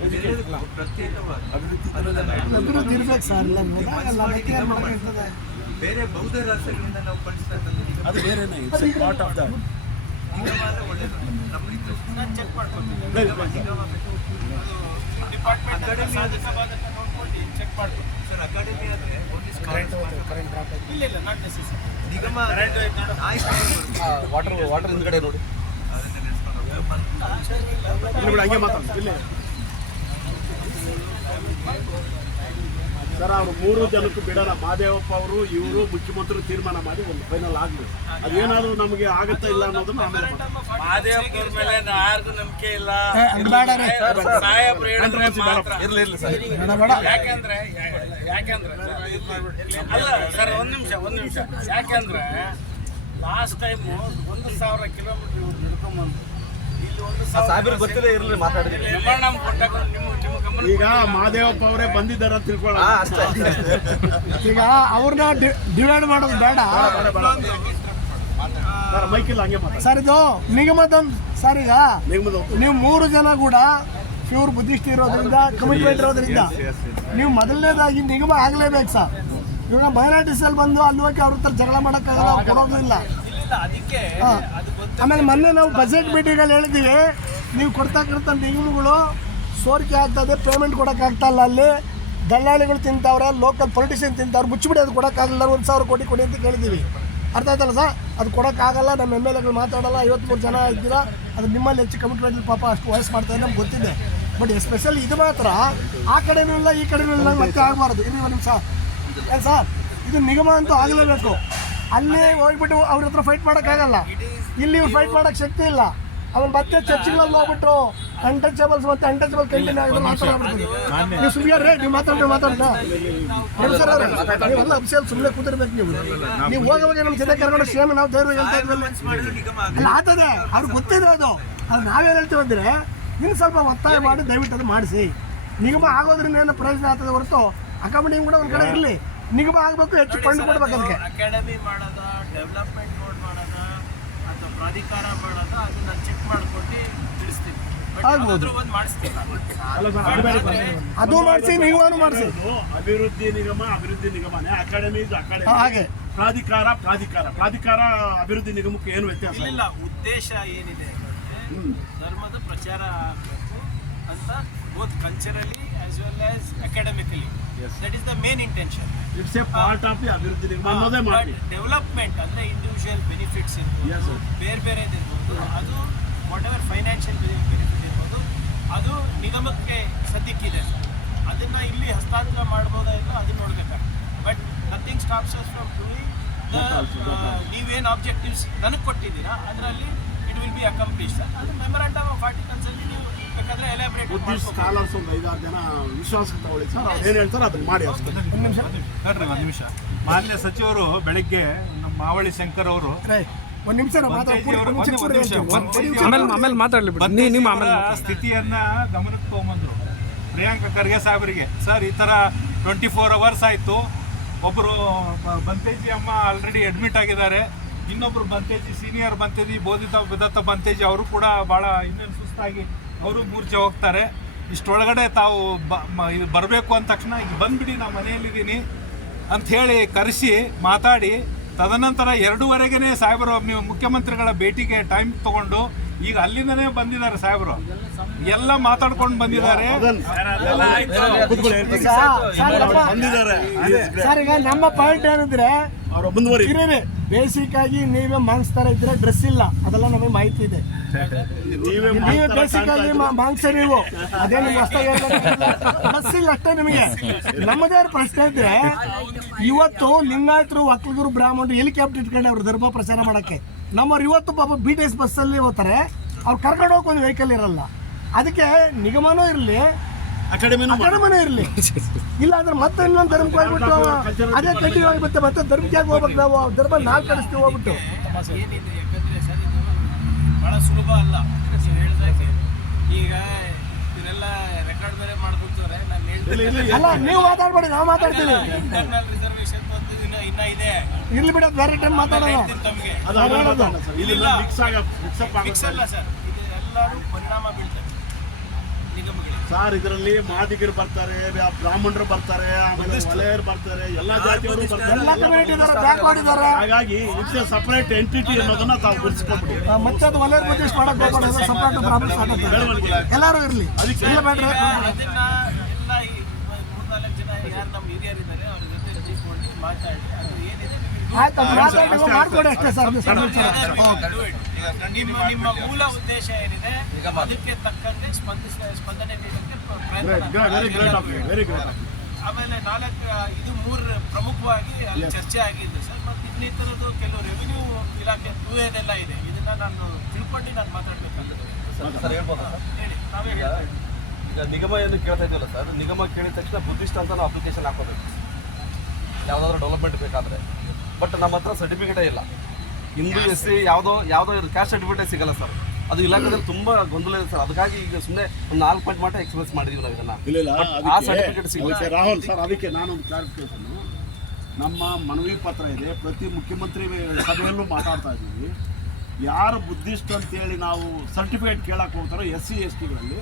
ಎಲ್ಲದಕ್ಕೂ ಪ್ರತ್ಯೇಕವಾದ ಅಭಿವೃದ್ಧಿ ಇರ್ಬೇಕು ಸರ್. ಇಲ್ಲ ಮನಸ್ಸು ಮಾಡಿ ನಿಗಮ ಮಾಡ್ತದೆ. ಬೇರೆ ಬೌದ್ಧ ರಾಷ್ಟ್ರಗಳಿಂದ ನಾವು ಕಳಿಸ್ತಕ್ಕಂಥ ಅದು ಬೇರೆನೇ ಪಾರ್ಟ್ ಆಫ್ ದ ನಿಗಮ ಅಂದರೆ ಒಳ್ಳೆಯದು. ನಮ್ಮ ನಾನು ಚೆಕ್ ಮಾಡ್ಕೊಂಡು ಸರ್ ಅಕಾಡೆಮಿ ಆದರೆ ಓನ್ಲಿ ಇಲ್ಲ ನಾಟ್ ನೆಸೆಸರಿ. ನಿಗಮ ವಾಟರ್ ಹಿಂದ್ಗಡೆ ನೋಡಿ. ಅದನ್ನು ನೆನೆಸ್ಕೊಂಡು ಇಲ್ಲಿ ಹಂಗೆ ಮಾತಾಡ್ತಾರೆ ಸರ್. ಅವರು 3 ಜನಕ್ಕೂ ಬಿಡೋಣ. ಮಹದೇವಪ್ಪ ಅವರು ಇವರು ಮುಖ್ಯಮಂತ್ರಿ ತೀರ್ಮಾನ ಮಾಡಿ ಒಂದು ಫೈನಲ್ ಆಗಬೇಕು. ಅದೇನಾದ್ರು ನಮಗೆ ಆಗುತ್ತಾ ಇಲ್ಲ ಅನ್ನೋದನ್ನ ಆಮೇಲೆ ಮಹದೇವಪ್ಪರ ಮೇಲೆ ಯಾರಿಗೂ ನಂಬಿಕೆ ಇಲ್ಲ. ಸಾಹೇಬ್ರು ಇರ್ಲಿ ಸರ್. ಯಾಕೆಂದ್ರೆ ಅಲ್ಲ ಸರ್, ಒಂದ್ ನಿಮಿಷ ಯಾಕೆಂದ್ರೆ ಲಾಸ್ಟ್ ಟೈಮ್ 1,000 ಕಿಲೋಮೀಟರ್ ಇವ್ರು ನಡ್ಕೊಂಡ್ಬಂದು ಇಲ್ಲಿ 1,000 ಗೊತ್ತಿದೆ ಇರಲಿ ಮಾತಾಡಿದ್ರೆ ಮೆಮೊರಾಂಡಮ್ ಕೊಟ್ಟಾಗ ನಿಮ್ಮ ಗಮನ ಈಗ ಮಹದೇವಪ್ಪ ಅವರೇ ಬಂದಿದ್ದಾರೆ ಅಂತ ತಿಳ್ಕೊಳ್ಳ. ಈಗ ಅವ್ರನ್ನ ಡಿವೈಡ್ ಮಾಡೋದು ಬೇಡ ಮೈಕಿಲ್ಲ ಹಂಗೆ ಮಾತಾಡ ಸರ್. ಇದು ನಿಗಮದ ಸರ್. ಈಗ ನಿಗಮದ ನೀವು 3 ಜನ ಕೂಡ ಪ್ಯೂರ್ ಬುದ್ಧಿಸ್ಟ್ ಇರೋದ್ರಿಂದ ಕಮಿಟ್ಮೆಂಟ್ ಇರೋದ್ರಿಂದ ನೀವು ಮೊದಲನೇದಾಗಿ ನಿಗಮ ಆಗಲೇಬೇಕು ಸರ್. ಇವಾಗ ಮೈನಾರಿಟೀಸಲ್ಲಿ ಬಂದು ಅಲ್ಲಿ ಹೋಗಿ ಅವ್ರ ಹತ್ರ ಜಗಳ ಮಾಡೋಕ್ಕಾಗಲ್ಲ, ಅವ್ರು ಕೊಡೋದಿಲ್ಲ. ಆಮೇಲೆ ಮೊನ್ನೆ ನಾವು ಬಜೆಟ್ ಮೀಟಿಂಗಲ್ಲಿ ಹೇಳಿದ್ದೀವಿ, ನೀವು ಕೊಡ್ತಕ್ಕಂಥ ನಿಗಮಗಳು ಸೋರಿಕೆ ಆಗ್ತದೆ, ಪೇಮೆಂಟ್ ಕೊಡೋಕ್ಕಾಗ್ತಾ ಇಲ್ಲ, ಅಲ್ಲಿ ದಲ್ಲಾಳಿಗಳು ತಿಂತವ್ರೆ, ಲೋಕಲ್ ಪೊಲಿಟಿಷಿಯನ್ ತಿಂತವ್ರು, ಮುಚ್ಚಿಬಿಡಿ ಅದು ಕೊಡೋಕ್ಕಾಗಲ್ಲ, 1,000 ಕೋಟಿ ಕೊಡಿ ಅಂತ ಕೇಳಿದ್ದೀವಿ. ಅರ್ಥ ಆಯ್ತಲ್ಲ ಸರ್? ಅದು ಕೊಡೋಕ್ಕಾಗಲ್ಲ, ನಮ್ಮ MLAಗಳು ಮಾತಾಡಲ್ಲ, 53 ಜನ ಇದ್ದೀರಾ, ಅದು ನಿಮ್ಮಲ್ಲಿ ಹೆಚ್ಚು ಕಮಿಟ್ಮೆಂಟ್ ಪಾಪ ಅಷ್ಟು ವಯಸ್ಸು ಮಾಡ್ತಾರೆ ನಮ್ಗೆ ಗೊತ್ತಿದೆ. ಬಟ್ ಎಸ್ಪೆಷಲಿ ಇದು ಮಾತ್ರ ಆ ಕಡೆನೂ ಇಲ್ಲ ಈ ಕಡೆನೂ ಇಲ್ಲ ಮತ್ತೆ ಆಗಬಾರ್ದು. ಇದು ಒಂದು ನಿಮಿಷ ಏನು ಸರ್, ಇದು ನಿಗಮ ಅಂತೂ ಆಗಲೇಬೇಕು. ಅಲ್ಲಿ ಹೋಗ್ಬಿಟ್ಟು ಅವ್ರ ಹತ್ರ ಫೈಟ್ ಮಾಡೋಕ್ಕಾಗಲ್ಲ, ಇಲ್ಲಿ ಇವ್ರು ಫೈಟ್ ಮಾಡೋಕ್ಕೆ ಶಕ್ತಿ ಇಲ್ಲ. ಆಮೇಲೆ ಮತ್ತೆ ಚರ್ಚ್ಗಳಲ್ಲಿ ಹೋಗ್ಬಿಟ್ಟು ಅನ್ಟಚಬಲ್ಸ್ ಮತ್ತೆ ಅನ್ಟಚಬಲ್ ಕಂಟಿನ್ಯೂ ಆಗಿದ್ರೆ ಮಾತಾಡ ನೀವು ಸುಮ್ಮನೆ ನೀವು ಮಾತಾಡೋಣ ಸರ್. ನೀವೆಲ್ಲ ಅಫಿಷಿಯಲ್ ಸುಮ್ಮನೆ ಕೂತಿರ್ಬೇಕು. ನೀವು ಹೋಗುವಾಗ ನಮ್ಮ ಜೊತೆ ಕರ್ಕೊಂಡು ಸೇಮ್ ನಾವು ಧೈರ್ಯ ಹೇಳ್ತಾ ಇದ್ವಲ್ಲ ಆಗ್ತದೆ, ಅವ್ರಿಗೆ ಗೊತ್ತಿದೆ ಅದು. ಅದು ನಾವೇನು ಹೇಳ್ತೀವಿ ಅಂದರೆ ಇನ್ನು ಸ್ವಲ್ಪ ಒತ್ತಾಯ ಮಾಡಿ ದಯವಿಟ್ಟು ಅದು ಮಾಡಿಸಿ. ನಿಗಮ ಆಗೋದ್ರಿಂದ ಏನು ಪ್ರಯೋಜನ ಆಗ್ತದೆ ಹೊರತು ಅಕಾಮಿಡೇಷನ್ ಕೂಡ ಒಂದು ಕಡೆ ಇರಲಿ. ನಿಗಮ ಆಗಬೇಕು, ಹೆಚ್ಚು ಫಂಡ್ ಕೊಡ್ಬೇಕು. ಅದಕ್ಕೆ ಅಕಾಡೆಮಿ ಮಾಡೋದ, ಡೆವಲಪ್ಮೆಂಟ್ ಬೋರ್ಡ್ ಮಾಡೋದ ಅಥವಾ ಪ್ರಾಧಿಕಾರ ಮಾಡೋದ, ಅದನ್ನ ಚೆಕ್ ಮಾಡ್ಕೊಂಡು ತಿಳಿಸ್ತೀನಿ. ಆಗ್ಬೋದು, ಒಂದು ಮಾಡಿಸ್ತೀನಿ. ಅದು ಮಾಡಿಸಿ, ನಿಗಮನೂ ಮಾಡಿಸಿ. ಅಭಿವೃದ್ಧಿ ನಿಗಮನೇ. ಅಕಾಡೆಮಿ ಹಾಗೆ ಪ್ರಾಧಿಕಾರ ಅಭಿವೃದ್ಧಿ ನಿಗಮಕ್ಕೆ ಏನು ವ್ಯತ್ಯಾಸ ಇಲ್ಲ. ಉದ್ದೇಶ ಏನಿದೆ ಧರ್ಮದ ಪ್ರಚಾರ ಆಗಬೇಕು ಅಂತ, both culturally as well as academically. That is the main intention. It's A part of the ಅಭಿವೃದ್ಧಿ ನಿಗಮ ಅನ್ನೋದೇ ಮಾಡಿ. ಡೆವಲಪ್ಮೆಂಟ್ ಅಂದರೆ ಇಂಡಿವಿಜುವಲ್ ಬೆನಿಫಿಟ್ಸ್ ಇರ್ಬೋದು, ಬೇರೆ ಇರ್ಬೋದು, ಅದು ವಾಟ್ ಎವರ್ ಫೈನಾನ್ಷಿಯಲ್ ಬೆನಿಫಿಟ್ ಇರ್ಬೋದು, ಅದು ನಿಗಮಕ್ಕೆ ಸದ್ಯಕ್ಕಿದೆ. ಅದನ್ನು ಇಲ್ಲಿ ಹಸ್ತಾಂತರ ಮಾಡ್ಬೋದಾ ಇಲ್ಲ ಅದನ್ನು ನೋಡ್ಬೇಕಾಗ್ತದೆ. But nothing stops us from doing ನೀವೇನು ಆಬ್ಜೆಕ್ಟಿವ್ಸ್ ನನಗೆ ಕೊಟ್ಟಿದ್ದೀರಾ ಅದರಲ್ಲಿ ಇಟ್ ವಿಲ್ ಬಿ ಅಕಂಪ್ಲಿಷ್ಡ್. ಅದು ಮೆಮೊರಾಂಡಮ್ ಆಫ್ ಆರ್ಟಿಕಲ್ಸಲ್ಲಿ ನೀವು ಬೇಕಾದರೆ ಎಲಾಬ್ರೇಟ್ ಬುದ್ಧಿಸ್ಟ್ ಸ್ಕಾಲರ್ಸ್ ಒಂದು 5-6 ಜನ ವಿಶ್ವಾಸಕ್ಕೆ ತಗೊಳ್ಳಿ ಸರ್. ಅವ್ರು ಏನು ಹೇಳ್ತಾರೆ ಅದನ್ನ ಮಾಡಿ ಅಷ್ಟೇ. ಒಂದು ನಿಮಿಷ. ಮಾನ್ಯ ಸಚಿವರು ಬೆಳಿಗ್ಗೆ ನಮ್ಮ ಮಾವಳಿ ಶಂಕರ್ ಅವರು ಒಂದು ನಿಮಿಷ ಸ್ಥಿತಿಯನ್ನ ಗಮನಕ್ಕೆ ತಗೊಂಬಂದ್ರು. ಪ್ರಿಯಾಂಕ ಖರ್ಗೆ ಸಾಹೇಬರಿಗೆ, ಸರ್ ಈ ಥರ 24 hours ಆಯಿತು, ಒಬ್ಬರು ಬಂತೇಜಿ ಅಮ್ಮ ಆಲ್ರೆಡಿ ಅಡ್ಮಿಟ್ ಆಗಿದ್ದಾರೆ, ಇನ್ನೊಬ್ಬರು ಬಂತೇಜಿ ಸೀನಿಯರ್ ಬಂತೇಜಿ ಬೋಧಿತ ಬಂತೇಜಿ ಅವರು ಕೂಡ ಭಾಳ ಇನ್ನೇನು ಸುಸ್ತಾಗಿ ಅವರು ಮೂರ್ಛೆ ಹೋಗ್ತಾರೆ. ಇಷ್ಟೊಳಗಡೆ ತಾವು ಇದು ಬರಬೇಕು ಅಂದ ತಕ್ಷಣ ಈಗ ಬಂದುಬಿಡಿ, ನಾನು ಮನೆಯಲ್ಲಿದ್ದೀನಿ ಅಂಥೇಳಿ ಕರೆಸಿ ಮಾತಾಡಿ, ತದನಂತರ 2:30ಗೆ ಸಾಹೇಬರು ನೀವು ಮುಖ್ಯಮಂತ್ರಿಗಳ ಭೇಟಿಗೆ ಟೈಮ್ ತೊಗೊಂಡು ಈಗ ಅಲ್ಲಿಂದನೇ ಬಂದಿದ್ದಾರೆ ಸಾಹೇಬರು, ಎಲ್ಲ ಮಾತಾಡ್ಕೊಂಡು ಬಂದಿದ್ದಾರೆ. ಸರ್ ಈಗ ನಮ್ಮ ಪಾಯಿಂಟ್ ಏನಂದ್ರೆ ಬೇಸಿಕ್ ಆಗಿ ನೀವೇ ಮಾಂಸ್ತಾರ ಇದ್ರೆ ಡ್ರೆಸ್ ಇಲ್ಲ, ಅದೆಲ್ಲ ನಮಗೆ ಮಾಹಿತಿ ಇದೆ. ನೀವೇ ಬೇಸಿಕ್ ಆಗಿ ಮಾಂಸ ನೀವು ಅದೇ ನಿಮ್ಗೆ ಹೊಸ್ತಾಗಿ ಡ್ರೆಸ್ ಇಲ್ಲ ಅಷ್ಟೇ ನಿಮಗೆ. ನಮ್ಮದೇ ಪ್ರಶ್ನೆ ಇದ್ರೆ ಇವತ್ತು ಲಿಂಗಾಯತರು, ಒಕ್ಕಲಿಗರು, ಬ್ರಾಹ್ಮಣರು ಹೆಲಿಕಾಪ್ಟರ್ ಇಟ್ಕೊಂಡು ಅವ್ರು ಧರ್ಮ ಪ್ರಚಾರ ಮಾಡಕ್ಕೆ, ನಮ್ಮವ್ರು ಇವತ್ತು ಪಾಪ BTS ಬಸ್ಸಲ್ಲಿ ಹೋಗ್ತಾರೆ, ಅವ್ರು ಕರ್ಕೊಂಡು ಹೋಗಕ್ಕೆ ಒಂದು ವೆಹಿಕಲ್ ಇರಲ್ಲ. ಅದಕ್ಕೆ ನಿಗಮನೂ ಇರಲಿ, ಅಕಾಡೆಮಿನೂ ಇರಲಿ. ಇಲ್ಲ ಅಂದ್ರೆ ಮತ್ತೆ ಇನ್ನೊಂದು ಧರ್ಮಕ್ಕೆ ಹೋಗ್ಬಿಟ್ಟು ಅದೇ ಕಂಟಿನ್ಯೂ ಆಗಿಬಿಡುತ್ತೆ. ಮತ್ತೆ ಧರ್ಮಕ್ಕೆ ಹೋಗ್ಬೇಕು ನಾವು, ಧರ್ಮ ನಾಲ್ಕು ಕಳಿಸ್ತೀವಿ ಹೋಗ್ಬಿಟ್ಟು. ಏನಿದೆ ಯಾಕಂದರೆ ಸರ್ ಇದು ಭಾಳ ಸುಲಭ ಅಲ್ಲ. ನೀವು ಹೇಳಿದಾಗೆ ಈಗ ಇವರೆಲ್ಲ ರೆಕಾರ್ಡ್ ಬೇರೆ ಮಾಡ್ಕೊಳ್ತಾರೆ. ನಾನು ಹೇಳ್ತೀನಿ ಅಲ್ಲ, ನೀವು ಮಾತಾಡ್ಬೇಡಿ, ನಾವು ಮಾತಾಡ್ತೀವಿ. ಇಂಟರ್ನಲ್ ರಿಸರ್ವೇಷನ್ ಬಂದು ಇನ್ನ ಇದೆ, ಇರ್ಲಿ ಬಿಡೋದು, ಬೇರೆ ಟೈಮ್ ಮಾತಾಡೋಣ. ತಮಗೆ ಇಲ್ಲ ಫಿಕ್ಸ್ ಅಲ್ಲ ಸರ್, ಇದು ಎಲ್ಲರೂ ಪರಿಣಾಮ ಬೀಳ್ತಾರೆ ನಿಗಮಗಳಿಗೆ. ಸರ್ ಇದರಲ್ಲಿ ಮಾದಿಗರು ಬರ್ತಾರೆ, ಬ್ರಾಹ್ಮಣರು ಬರ್ತಾರೆ, ಆಮೇಲೆ ವಲಯರು ಬರ್ತಾರೆ, ಎಲ್ಲ ಜಾತಿಯವರು ಎಲ್ಲ ಕಮ್ಯುನಿಟಿ ಇದ್ದಾರೆ, ಬ್ಯಾಕ್ವರ್ಡ್ ಇದ್ದಾರೆ. ಹಾಗಾಗಿ ಇಟ್ಸ್ ಎ ಸಪರೇಟ್ ಎಂಟಿಟಿ ಅನ್ನೋದನ್ನ ತಾವು ಗುರುತಿಸ್ಕೊಂಡ್ಬಿಡಿ. ಮತ್ತೆ ಅದು ವಲಯ ಪ್ರದೇಶ ಮಾಡಕ್ ಹೋಗ್ಬಾರ್ದು, ಸಪರೇಟ್ ಪ್ರಾಬ್ಲಮ್ ಎಲ್ಲರೂ ಇರಲಿ. ಇಲ್ಲ ಬೇಡ್ರಿ, ಅದನ್ನ ಎಲ್ಲ ಈ 3-4 ಜನ ಯಾರು ನಮ್ಮ ಹಿರಿಯರಿದ್ದಾರೆ ಅವ್ರ ಜೊತೆ ಕೂತ್ಕೊಂಡು ಮಾತಾಡಿ ಅದು ಏನಿದೆ ಆಯ್ತು, ಮಾತಾಡಿ ಮಾಡ್ಕೊಡಿ ಅಷ್ಟೇ ಸರ್. ನಿಮ್ಮ ಮೂಲ ಉದ್ದೇಶ ಏನಿದೆ ಅದಕ್ಕೆ ತಕ್ಕಂತೆ ಸ್ಪಂದನೆ ನೀಡೋಕ್ಕೆ ವೆರಿ ಗುಡ್. ಆಮೇಲೆ 3 ಪ್ರಮುಖವಾಗಿ ಅಲ್ಲಿ ಚರ್ಚೆ ಆಗಿದೆ ಸರ್. ಮತ್ತು ಇನ್ನಿತರದ್ದು ಕೆಲವು ರೆವಿನ್ಯೂ ಇಲಾಖೆ ದೂಯದೆಲ್ಲ ಇದೆ. ಇದನ್ನ ನಾನು ತಿಳ್ಕೊಂಡು ನಾನು ಮಾತಾಡ್ಬೇಕಾಗ್ತದೆ. ಸರ್ ಹೇಳ್ಬೋದಾ ಸರ್? ಹೇಳಿ, ನಾವೇ ಹೇಳ್ತಾ ಇದ್ದೀವಿ. ಈಗ ನಿಗಮ ಏನು ಕೇಳ್ತಾ ಇದೀವಲ್ಲ ಸರ್, ನಿಗಮ ಕೇಳಿದ ತಕ್ಷಣ ಬುದ್ಧಿಸ್ಟ್ ಅಂತ ನಾವು ಅಪ್ಲಿಕೇಶನ್ ಹಾಕೋಬೇಕು ಯಾವುದಾದ್ರೂ ಡೆವಲಪ್ಮೆಂಟ್ ಬೇಕಾದರೆ. ಬಟ್ ನಮ್ಮ ಹತ್ರ ಸರ್ಟಿಫಿಕೇಟೇ ಇಲ್ಲ. ಹಿಂದೂ SC ಯಾವುದೋ ಕ್ಯಾಸ್ಟ್ ಸರ್ಟಿಫಿಕೇಟೇ ಸಿಗಲ್ಲ ಸರ್. ಅದು ಇಲಾಖೆದಲ್ಲಿ ತುಂಬ ಗೊಂದಲ ಇದೆ ಸರ್. ಅದಕ್ಕಾಗಿ ಈಗ ಸುಮ್ಮನೆ ಒಂದು 4 ಪಾಯಿಂಟ್ ಮಾತ್ರ ಎಕ್ಸ್ಪ್ರೆಸ್ ಮಾಡಿದೀವಿ ನಾವು ಇದನ್ನ. ಆ ಸರ್ಟಿಫಿಕೇಟ್ ಸಿಗಲ್ಲ ರಾಹುಲ್ ಸರ್, ಅದಕ್ಕೆ ನಾನೊಂದು ಕ್ಲಾರಿಫಿಕೇಶನ್. ನಮ್ಮ ಮನವಿ ಪತ್ರ ಇದೆ, ಪ್ರತಿ ಮುಖ್ಯಮಂತ್ರಿ ಸಭೆಯಲ್ಲೂ ಮಾತಾಡ್ತಾ ಇದ್ದೀವಿ. ಯಾರು ಬುದ್ಧಿಸ್ಟ್ ಅಂತೇಳಿ ನಾವು ಸರ್ಟಿಫಿಕೇಟ್ ಕೇಳಕ್ಕೆ ಹೋಗ್ತಾರೋ SC STಗಳಲ್ಲಿ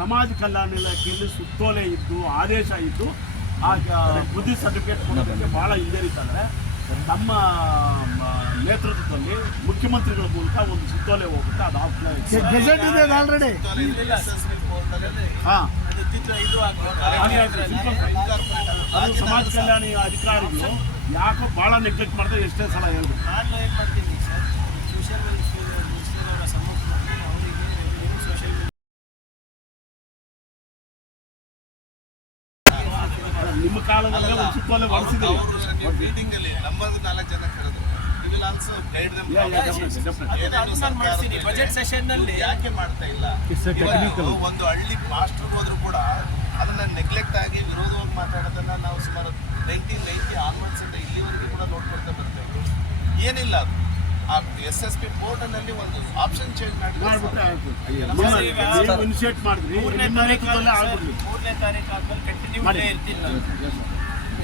ಸಮಾಜ ಕಲ್ಯಾಣ ಇಲಾಖೆಯಲ್ಲಿ ಸುತ್ತೋಲೆ ಇದ್ದು ಆದೇಶ ಇದ್ದು ಆ ಬುದ್ಧಿಸ್ಟ್ ಸರ್ಟಿಫಿಕೇಟ್ ಕೊಡೋದಕ್ಕೆ ಭಾಳ ಹಿಂಜರಿತಾರೆ. ನಮ್ಮ ನೇತೃತ್ವದಲ್ಲಿ ಮುಖ್ಯಮಂತ್ರಿಗಳ ಮೂಲಕ ಒಂದು ಸುತ್ತೋಲೆ ಹೋಗುತ್ತೆ, ಅದು ಗೆಜೆಟ್ ಇದೆ ಆಲ್ರೆಡಿ. ಹಾಂ, ಅದು ಸಮಾಜ ಕಲ್ಯಾಣ ಅಧಿಕಾರಿಗಳು ಯಾಕೋ ಭಾಳ ನೆಗ್ಲೆಕ್ಟ್ ಮಾಡಿದ್ರೆ ಎಷ್ಟೇ ಸಲ ಹೇಳ್ಬೇಕು. ನಾನು ಏನು ಮಾಡ್ತೀನಿ ಸರ್, ಸೋಷಿಯಲ್ ವೆಲ್ಫೇರ್ ಮಿನಿಸ್ಟರ್ ಅವರ ಸಮ್ಮುಖದಲ್ಲಿ ಅವರಿಗೆ ಸೋಷಿಯಲ್ ನಿಮ್ಮ ಕಾಲದಲ್ಲೇ ಒಂದು ಸುತ್ತೋಲೆ ಹೊರಡಿಸಿದ್ರಿ. ಬಜೆಟ್ ಸೆಷನ್ ನಲ್ಲಿ ಯಾಕೆ ಮಾಡ್ತಾ ಇಲ್ಲ? ಒಂದು ಹಳ್ಳಿ ಮಾಸ್ಟರ್ ಹೋದ್ರು ಕೂಡ ಅದನ್ನ ನೆಗ್ಲೆಕ್ಟ್ ಆಗಿ ವಿರೋಧವಾಗಿ ಮಾತಾಡೋದನ್ನ ನಾವು ಸುಮಾರು 1990 ಆನ್ವರ್ಡ್ಸ್ ಇಂದ ಇಲ್ಲಿವರೆಗೂ ಕೂಡ ನೋಡ್ಕೊಳ್ತಾ ಬರ್ತಾ ಇದ್ದೀವಿ. ಏನಿಲ್ಲ, ಅದು ಆ SSP ಪೋರ್ಟಲ್ನಲ್ಲಿ ಒಂದು ಆಪ್ಷನ್ ಚೇಂಜ್ ಮಾಡಿಬಿಟ್ರೆ ಇನಿಷಿಯೇಟ್ ಮಾಡಿದ್ರಿ. 3ನೇ ತಾರೀಕು ಆದ್ಮೇಲೆ ಕಂಟಿನ್ಯೂ ಇರ್ತಿಲ್ಲ.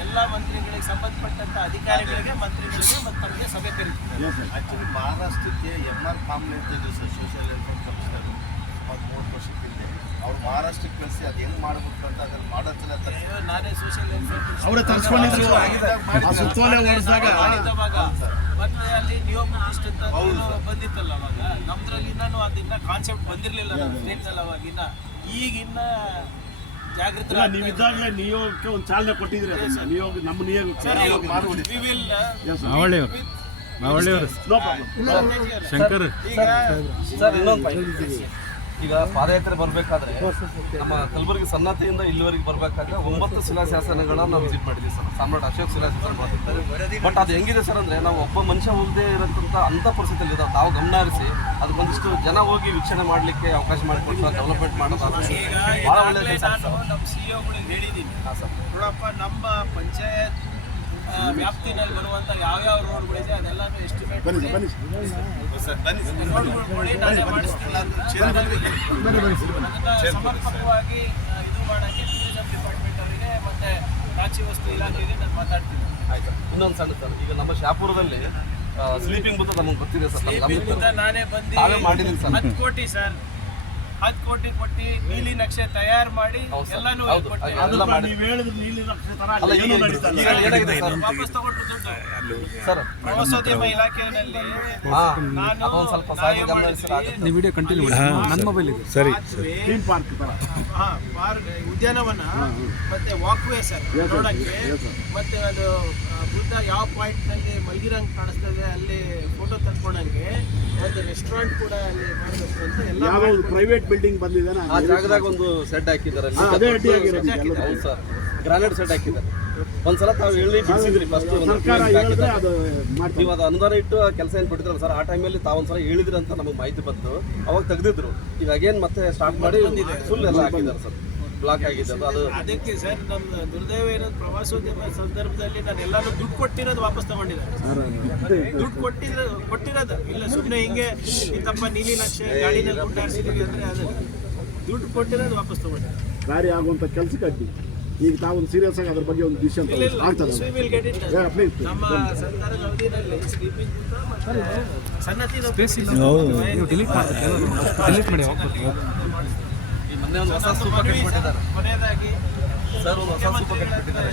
ಎಲ್ಲ ಮಂತ್ರಿಗಳಿಗೆ ಸಂಬಂಧಪಟ್ಟಂತ ಅಧಿಕಾರಿಗಳಿಗೆ, ಮಂತ್ರಿಗಳಿಗೆ ಮತ್ತು ನಮಗೆ ಸಭೆ ಕರೀತೀವಿ. ಆ್ಯಕ್ಚುಲಿ ಮಹಾರಾಷ್ಟ್ರಕ್ಕೆ MR ಕಾಮ್ಲೆ ಅಂತ ಇದ್ರು ಸರ್, ಸೋಷಿಯಲ್ ವೆಲ್ಫೇರ್ ಕಮಿಷನರ್. 30 ವರ್ಷದ ಹಿಂದೆ ಅವ್ರು ಮಹಾರಾಷ್ಟ್ರಕ್ಕೆ ಕಳಿಸಿ ಅದು ಹೆಂಗೆ ಮಾಡ್ಬೇಕು ಅಂತ ಅದನ್ನು ಮಾಡೋದನ್ನ ನಾನೇ ಸೋಷಿಯಲ್ ವೆಲ್ಫೇರ್ ಅವರೇ ತರಿಸ್ಕೊಂಡಿದ್ರು. ಸುತ್ತೋಲೆ ಹೊರಡಿಸಿದಾಗ ಮತ್ತೆ ಅಲ್ಲಿ ನಿಯೋಗ ಇಷ್ಟ ಬಂದಿತ್ತಲ್ಲ ಅವಾಗ. ನಮ್ದ್ರಲ್ಲಿ ಇನ್ನೂ ಅದನ್ನ ಕಾನ್ಸೆಪ್ಟ್ ಬಂದಿರಲಿಲ್ಲ ನಮ್ಮ ಸ್ಟೇಟ್ನಲ್ಲಿ ಅವಾಗಿನ್ನ. ಈಗಿನ್ನ ಜಾಗೃತ ನೀವಿದ್ದಾಗಲೇ ನಿಯೋಗಕ್ಕೆ ಒಂದು ಚಾಲನೆ ಕೊಟ್ಟಿದ್ರಿ. ಅದನ್ನ ನಿಯೋಗ ನಮ್ಮ ನಿಯೋಗಕ್ಕೆ ಶಂಕರ್ ಸರ್, ಇನ್ನೊಂದು ಪಾಯಿಂಟ್. ಈಗ ಪಾದಯಾತ್ರೆ ಬರಬೇಕಾದ್ರೆ ನಮ್ಮ ಕಲಬುರಗಿ ಸನ್ನತಿಯಿಂದ ಇಲ್ಲಿವರೆಗೆ ಬರಬೇಕಾದ್ರೆ 9 ಶಿಲಾಶಾಸನಗಳನ್ನ ನಾವು ವಿಸಿಟ್ ಮಾಡಿದ್ವಿ ಸರ್. ಸಾಮ್ರಾಟ್ ಅಶೋಕ್ ಶಿಲಾಶಾಸನ ಮಾಡಿರ್ತಾರೆ. ಬಟ್ ಅದು ಹೆಂಗಿದೆ ಸರ್ ಅಂದರೆ, ನಾವು ಒಬ್ಬ ಮನುಷ್ಯ ಹೋಗದೆ ಇರೋಂಥ ಅಂಥ ಪರಿಸ್ಥಿತಿಯಲ್ಲಿ ಇದ್ದಾವೆ. ತಾವು ಗಮನ ಹರಿಸಿ ಅದಕ್ಕೊಂದಿಷ್ಟು ಜನ ಹೋಗಿ ವೀಕ್ಷಣೆ ಮಾಡಲಿಕ್ಕೆ ಅವಕಾಶ ಮಾಡಿಕೊಟ್ಟು ಡೆವಲಪ್ಮೆಂಟ್ ಮಾಡೋದು ಭಾಳ ಒಳ್ಳೆಯ ಕೆಲಸ. ನಾನು ನಮ್ಮ CEO-ಗಳಿಗೆ ಹೇಳಿದ್ದೀನಿ. ನೋಡಪ್ಪ, ನಮ್ಮ ಪಂಚಾಯತ್ ವ್ಯಾಪ್ತಿನಲ್ಲಿ ಬರುವಂಥ ಯಾವ್ಯಾವ ರೋಡ್ಗಳಿದೆ ಅದೆಲ್ಲನೂ ಎಸ್ಟಿಮೇಟ್ ಸಮರ್ಪಕವಾಗಿ ಇದು ಮಾಡೋಕ್ಕೆ ಟೂರಿಸಂ ಡಿಪಾರ್ಟ್ಮೆಂಟ್ ಅವರಿಗೆ ಮತ್ತು ರಾಜ್ಯ ವಸ್ತು ಇಲಾಖೆಗೆ ನಾನು ಮಾತಾಡ್ತೀನಿ. ಆಯ್ತು. ಇನ್ನೊಂದು ಸಣ್ಣ ಸರ್, ಈಗ ನಮ್ಮ ಶಾಪುರದಲ್ಲಿ ಸ್ಲೀಪಿಂಗ್ ಬೂತ್ ನಮಗೆ ಗೊತ್ತಿದೆ ಸರ್. ನಾನೇ ಬಂದು ಮಾಡಿದ್ದೀನಿ ಸರ್. 10 ಕೋಟಿ ಸರ್, 10 ಕೋಟಿ ಕೊಟ್ಟು ನೀಲಿ ನಕ್ಷೆ ತಯಾರು ಮಾಡಿ ಎಲ್ಲಾನು ನೀವು ಹೇಳಿದ್ರೆ ನೀಲಿ ನಕ್ಷೆ ತರ ಏನಾಗಿದೆ ಸರ್, ವಾಪಸ್ ತಗೊಂಡ್ರು ದುಡ್ಡು. ಸರ್ ಪ್ರವಾಸೋದ್ಯಮ ಇಲಾಖೆಯಲ್ಲಿ ನಾನು ಅದೊಂದು ಸ್ವಲ್ಪ ಸಾಹೇಬ್ ಗಮನ ಹರಿಸಿದ್ರೆ ಥೀಮ್ ಪಾರ್ಕ್ ಥರ ಉದ್ಯಾನವನ ಮತ್ತೆ ವಾಕ್ವೇ ಸರ್ ನೋಡಕ್ಕೆ ಮತ್ತೆ ಅದು ಬುದ್ಧ ಯಾವ ಪಾಯಿಂಟ್ ನಲ್ಲಿ ಮಲಗಿರಂಗ್ ಕಾಣಿಸ್ತದೆ ಅಲ್ಲಿ ಫೋಟೋ ತಕ್ಕೊಂಡಂಗೆ ಒಂದು ರೆಸ್ಟೋರೆಂಟ್ ಕೂಡ ಅಲ್ಲಿ ಮಾಡಬೇಕು ಅಂತ ಎಲ್ಲ ಯಾವ ಪ್ರೈವೇಟ್ ಬಿಲ್ಡಿಂಗ್ ಬಂದಿದೆ ಆ ಜಾಗದಾಗ ಒಂದು ಸೆಡ್ ಹಾಕಿದ್ದಾರೆ ಅಲ್ಲಿ. ಅದೇ ಅಡ್ಡಿಯಾಗಿರೋದು ಎಲ್ಲರೂ. ಹೌದು ಸರ್, ಗ್ರಾನೈಟ್ ಸೆಟ್ ಹಾಕಿದ್ದಾರೆ. ಒಂದ್ಸಲ ತಾವು ಹೇಳಿ ಬಿಡಿಸಿದ್ರಿ ಫಸ್ಟ್ ಸರ್ಕಾರ ಹೇಳಿದ್ರೆ ಅದು ಮಾಡ್ತೀವಿ. ನೀವು ಅದು ಅನುದಾನ ಇಟ್ಟು ಕೆಲಸ ಏನು ಕೊಟ್ಟಿದ್ರಲ್ಲ ಸರ್, ಆ ಟೈಮಲ್ಲಿ ತಾವೊಂದ್ಸಲ ಹೇಳಿದ್ರಿ ಅಂತ ನಮಗೆ ಮಾಹಿತಿ ಬಂತು. ಅವಾಗ ತೆಗೆದಿದ್ರು. ಈಗ ಅಗೇನ್ ಮತ್ತೆ ಸ್ಟಾರ್ಟ್ ಮಾಡಿ ಫುಲ್ ಎಲ್ಲ ಹಾಕಿದ್ದಾರೆ ಸರ್, ಬ್ಲಾಕ್ ಆಗಿದೆ ಅದು. ಅದಕ್ಕೆ ಸರ್ ನಮ್ಮ ದುರ್ದೈವ ಏನಂದ್ರೆ ಪ್ರವಾಸೋದ್ಯಮ ಸಂದರ್ಭದಲ್ಲಿ ನಾನು ಎಲ್ಲಾನು ದುಡ್ಡು ಕೊಟ್ಟಿರೋದು ವಾಪಸ್ ತಗೊಂಡಿದ್ದಾರೆ. ದುಡ್ಡು ಕೊಟ್ಟಿರೋದು ಇಲ್ಲ ಸುಮ್ಮನೆ ಹಿಂಗೆ ಇಂತಪ್ಪ ನೀಲಿ ನಕ್ಷೆ ಗಾಡಿನಲ್ಲಿ ಗುಡ್ಡಾಡ್ಸಿದೀವಿ ಅಂದ್ರೆ ಅದು ದುಡ್ಡು ಕೊಟ್ಟಿರೋದು ವಾಪಸ್ ತಗೊಂಡಿದ್ದಾರೆ. ಕಾರ್ಯ ಆಗುವಂಥ ಕೆಲಸಕ್ಕೆ ಅಡ್ಡಿ. ಈಗ ತಾವೊಂದು ಸೀರಿಯಸ್ ಆಗಿ ಅದ್ರ ಬಗ್ಗೆ ಒಂದು ಡಿಸಿಷನ್ ಆಗ್ತದೆ. ನಮ್ಮ ಸರ್ಕಾರದ ಅವಧಿಯಲ್ಲಿ ಸನ್ನತಿ ಈ ಮೊನ್ನೆ ಒಂದು ಹೊಸ ಸೂಪರ್ ಕಟ್ ಕೊಟ್ಟಿದ್ದಾರೆ ಕೊನೆಯದಾಗಿ ಸರ್, ಒಂದು ಹೊಸ ಸೂಪರ್ ಕಟ್ ಕೊಟ್ಟಿದ್ದಾರೆ.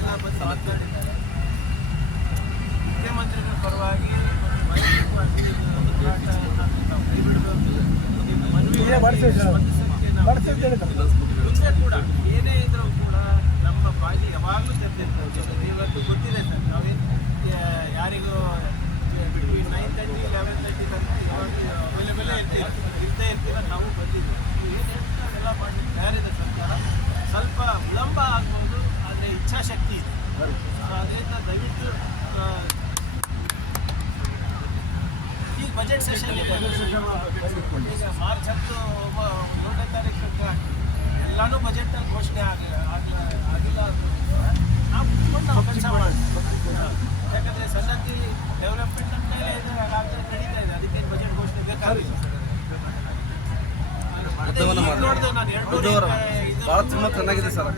ಮುಖ್ಯಮಂತ್ರಿಗಳ ಪರವಾಗಿ ಮುಂದೆ ಕೂಡ ಏನೇ ಇದ್ರೂ ಕೂಡ ನಮ್ಮ ಬಾಗಿ ಯಾವಾಗಲೂ ತೆರೆದಿರ್ತವೆ. ಇವತ್ತು ಗೊತ್ತಿದೆ ಸರ್, ನಾವೇನು ಯಾರಿಗೂ ಬಿಟ್ವೀನ್ 9:30 11:30 ತನಕ ಯಾವಾಗಲೂ ಅವೈಲೇಬಲೇ ಇರ್ತೇ ಇರ್ತೀರ. ನಾವು ಬಂದಿದ್ದೀವಿ. ಏನು ಹೇಳ್ತೀವಿ ಅದೆಲ್ಲ ಮಾಡಲಿಕ್ಕೆ ತಯಾರಿದೆ ಸರ್ಕಾರ. ಸ್ವಲ್ಪ ವಿಳಂಬ ಆಗ್ಬೋದು, ಆದರೆ ಇಚ್ಛಾಶಕ್ತಿ ಇದೆ. ಅದರಿಂದ ದಯವಿಟ್ಟು ಈಗ ಬಜೆಟ್ ಸೆಷನ್ ಇದೆ. ಈಗ ಮಾರ್ಚ್ 10 1ನೇ ತಾರೀಕು ಎಲ್ಲಾನು ಬಜೆಟ್ನಲ್ಲಿ ಘೋಷಣೆ ಆಗಿಲ್ಲ ನಾವು ಕುತ್ಕೊಂಡು ನಾವು ಕೆಲಸ ಮಾಡ್ತೀವಿ. ಯಾಕಂದರೆ ಸನ್ನತಿ ಡೆವಲಪ್ಮೆಂಟ್ ಮೇಲೆ ನಡೀತಾ ಇದೆ. ಅದಕ್ಕೇನು ಬಜೆಟ್ ಘೋಷಣೆ ಬೇಕಾಗಿಲ್ಲ. ನೋಡಿದೆ ನಾನು 200 ಭಾಳ ತುಂಬ ಚೆನ್ನಾಗಿದೆ ಸರ್.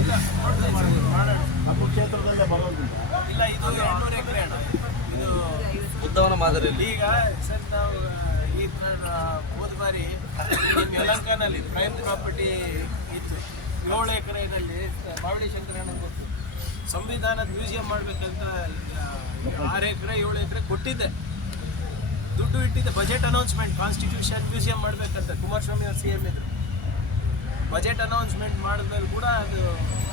ಇಲ್ಲ ನೋಡಿದೆ ಮಾಡೋಣ. ನಮ್ಮ ಕ್ಷೇತ್ರದಲ್ಲೇ ಬರೋದಿಲ್ಲ. ಇಲ್ಲ, ಇದು 200 ಎಕರೆ ಅಣ್ಣ. ಇದು ಉದ್ದವನ ಮಾದರಿಯಲ್ಲಿ ಈಗ ಸರ್ ನಾವು ಈ ಹೋದ ಬಾರಿ ಯಲಹಂಕನಲ್ಲಿ ಪ್ರೈಮ್ ಪ್ರಾಪರ್ಟಿ ಇತ್ತು. 7 ಎಕರೆನಲ್ಲಿ ಬಾವಡಿ ಶಂಕರಣ್ಣ ಗೊತ್ತು, ಸಂವಿಧಾನದ ಮ್ಯೂಸಿಯಂ ಮಾಡಬೇಕಂತ 6 ಎಕರೆ 7 ಎಕರೆ ಕೊಟ್ಟಿದ್ದೆ, ದುಡ್ಡು ಇಟ್ಟಿದ್ದೆ. ಬಜೆಟ್ ಅನೌನ್ಸ್ಮೆಂಟ್ ಕಾನ್ಸ್ಟಿಟ್ಯೂಷನ್ ಮ್ಯೂಸಿಯಂ ಮಾಡಬೇಕಂತ ಕುಮಾರಸ್ವಾಮಿ ಅವರು CM ಇದ್ರು. ಬಜೆಟ್ ಅನೌನ್ಸ್ಮೆಂಟ್ ಮಾಡಿದ್ಮೇಲೆ ಕೂಡ ಅದು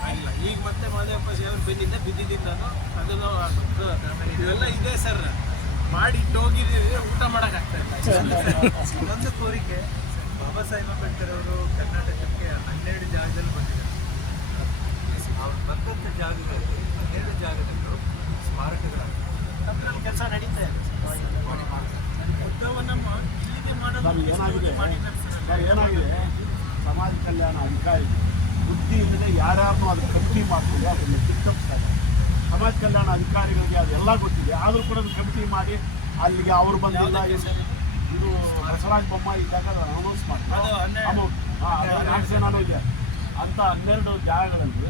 ಆಗಿಲ್ಲ. ಈಗ ಮತ್ತೆ ಮಾದೇವಪ್ಪ ಅವರು ಬಿದ್ದಿದ್ದೀನಿ ನಾನು. ಅದನ್ನು ಇವೆಲ್ಲ ಇದೆ ಸರ್, ಮಾಡಿ ಇಟ್ಟೋಗಿದ್ದೀವಿ, ಊಟ ಮಾಡೋಕ್ಕಾಗ್ತಾ ಇಲ್ಲ. ಒಂದು ಕೋರಿಕೆ, ಬಾಬಾ ಸಾಹೇಬ್ ಅಂಬೇಡ್ಕರ್ ಅವರು ಕರ್ನಾಟಕಕ್ಕೆ 12 ಜಾಗದಲ್ಲಿ ಬಂದಿದ್ದಾರೆ. ಅವ್ರು ಬಂದಂಥ ಜಾಗದಲ್ಲಿ 12 ಜಾಗದಲ್ಲೂ ಸ್ಮಾರಕಗಳಾಗಿವೆ. ನಮ್ಮಲ್ಲಿ ಕೆಲಸ ನಡೀತಾ ಇದೆ. ಉದ್ದವನ್ನ ಇಲ್ಲಿಗೆ ಮಾಡೋದು ಏನಾಗಿದೆ, ಸಮಾಜ ಕಲ್ಯಾಣ ಅಧಿಕಾರಿ ಬುದ್ಧಿ ಇಲ್ಲದೆ ಯಾರ್ಯಾರನ್ನೂ ಅದು ಕಮಿಟಿ ಮಾಡ್ತಾರೆ, ಅದನ್ನು ಕಿತ್ತಪ್ಪಿಸ್ತಾರೆ. ಸಮಾಜ ಕಲ್ಯಾಣ ಅಧಿಕಾರಿಗಳಿಗೆ ಅದೆಲ್ಲ ಗೊತ್ತಿದೆ, ಆದರೂ ಕೂಡ ಅದು ಕಮಿಟಿ ಮಾಡಿ ಅಲ್ಲಿಗೆ ಅವರು ಬಂದಿಲ್ಲ. ಇದು ಬಸವರಾಜ ಬೊಮ್ಮಾಯಿ ಇದ್ದಾಗ ಅದನ್ನು ಅನೌನ್ಸ್ ಮಾಡ್ತಾರೆ. 4 ಜನನೂ ಇದೆ ಅಂತ 12 ಜಾಗಗಳಲ್ಲಿ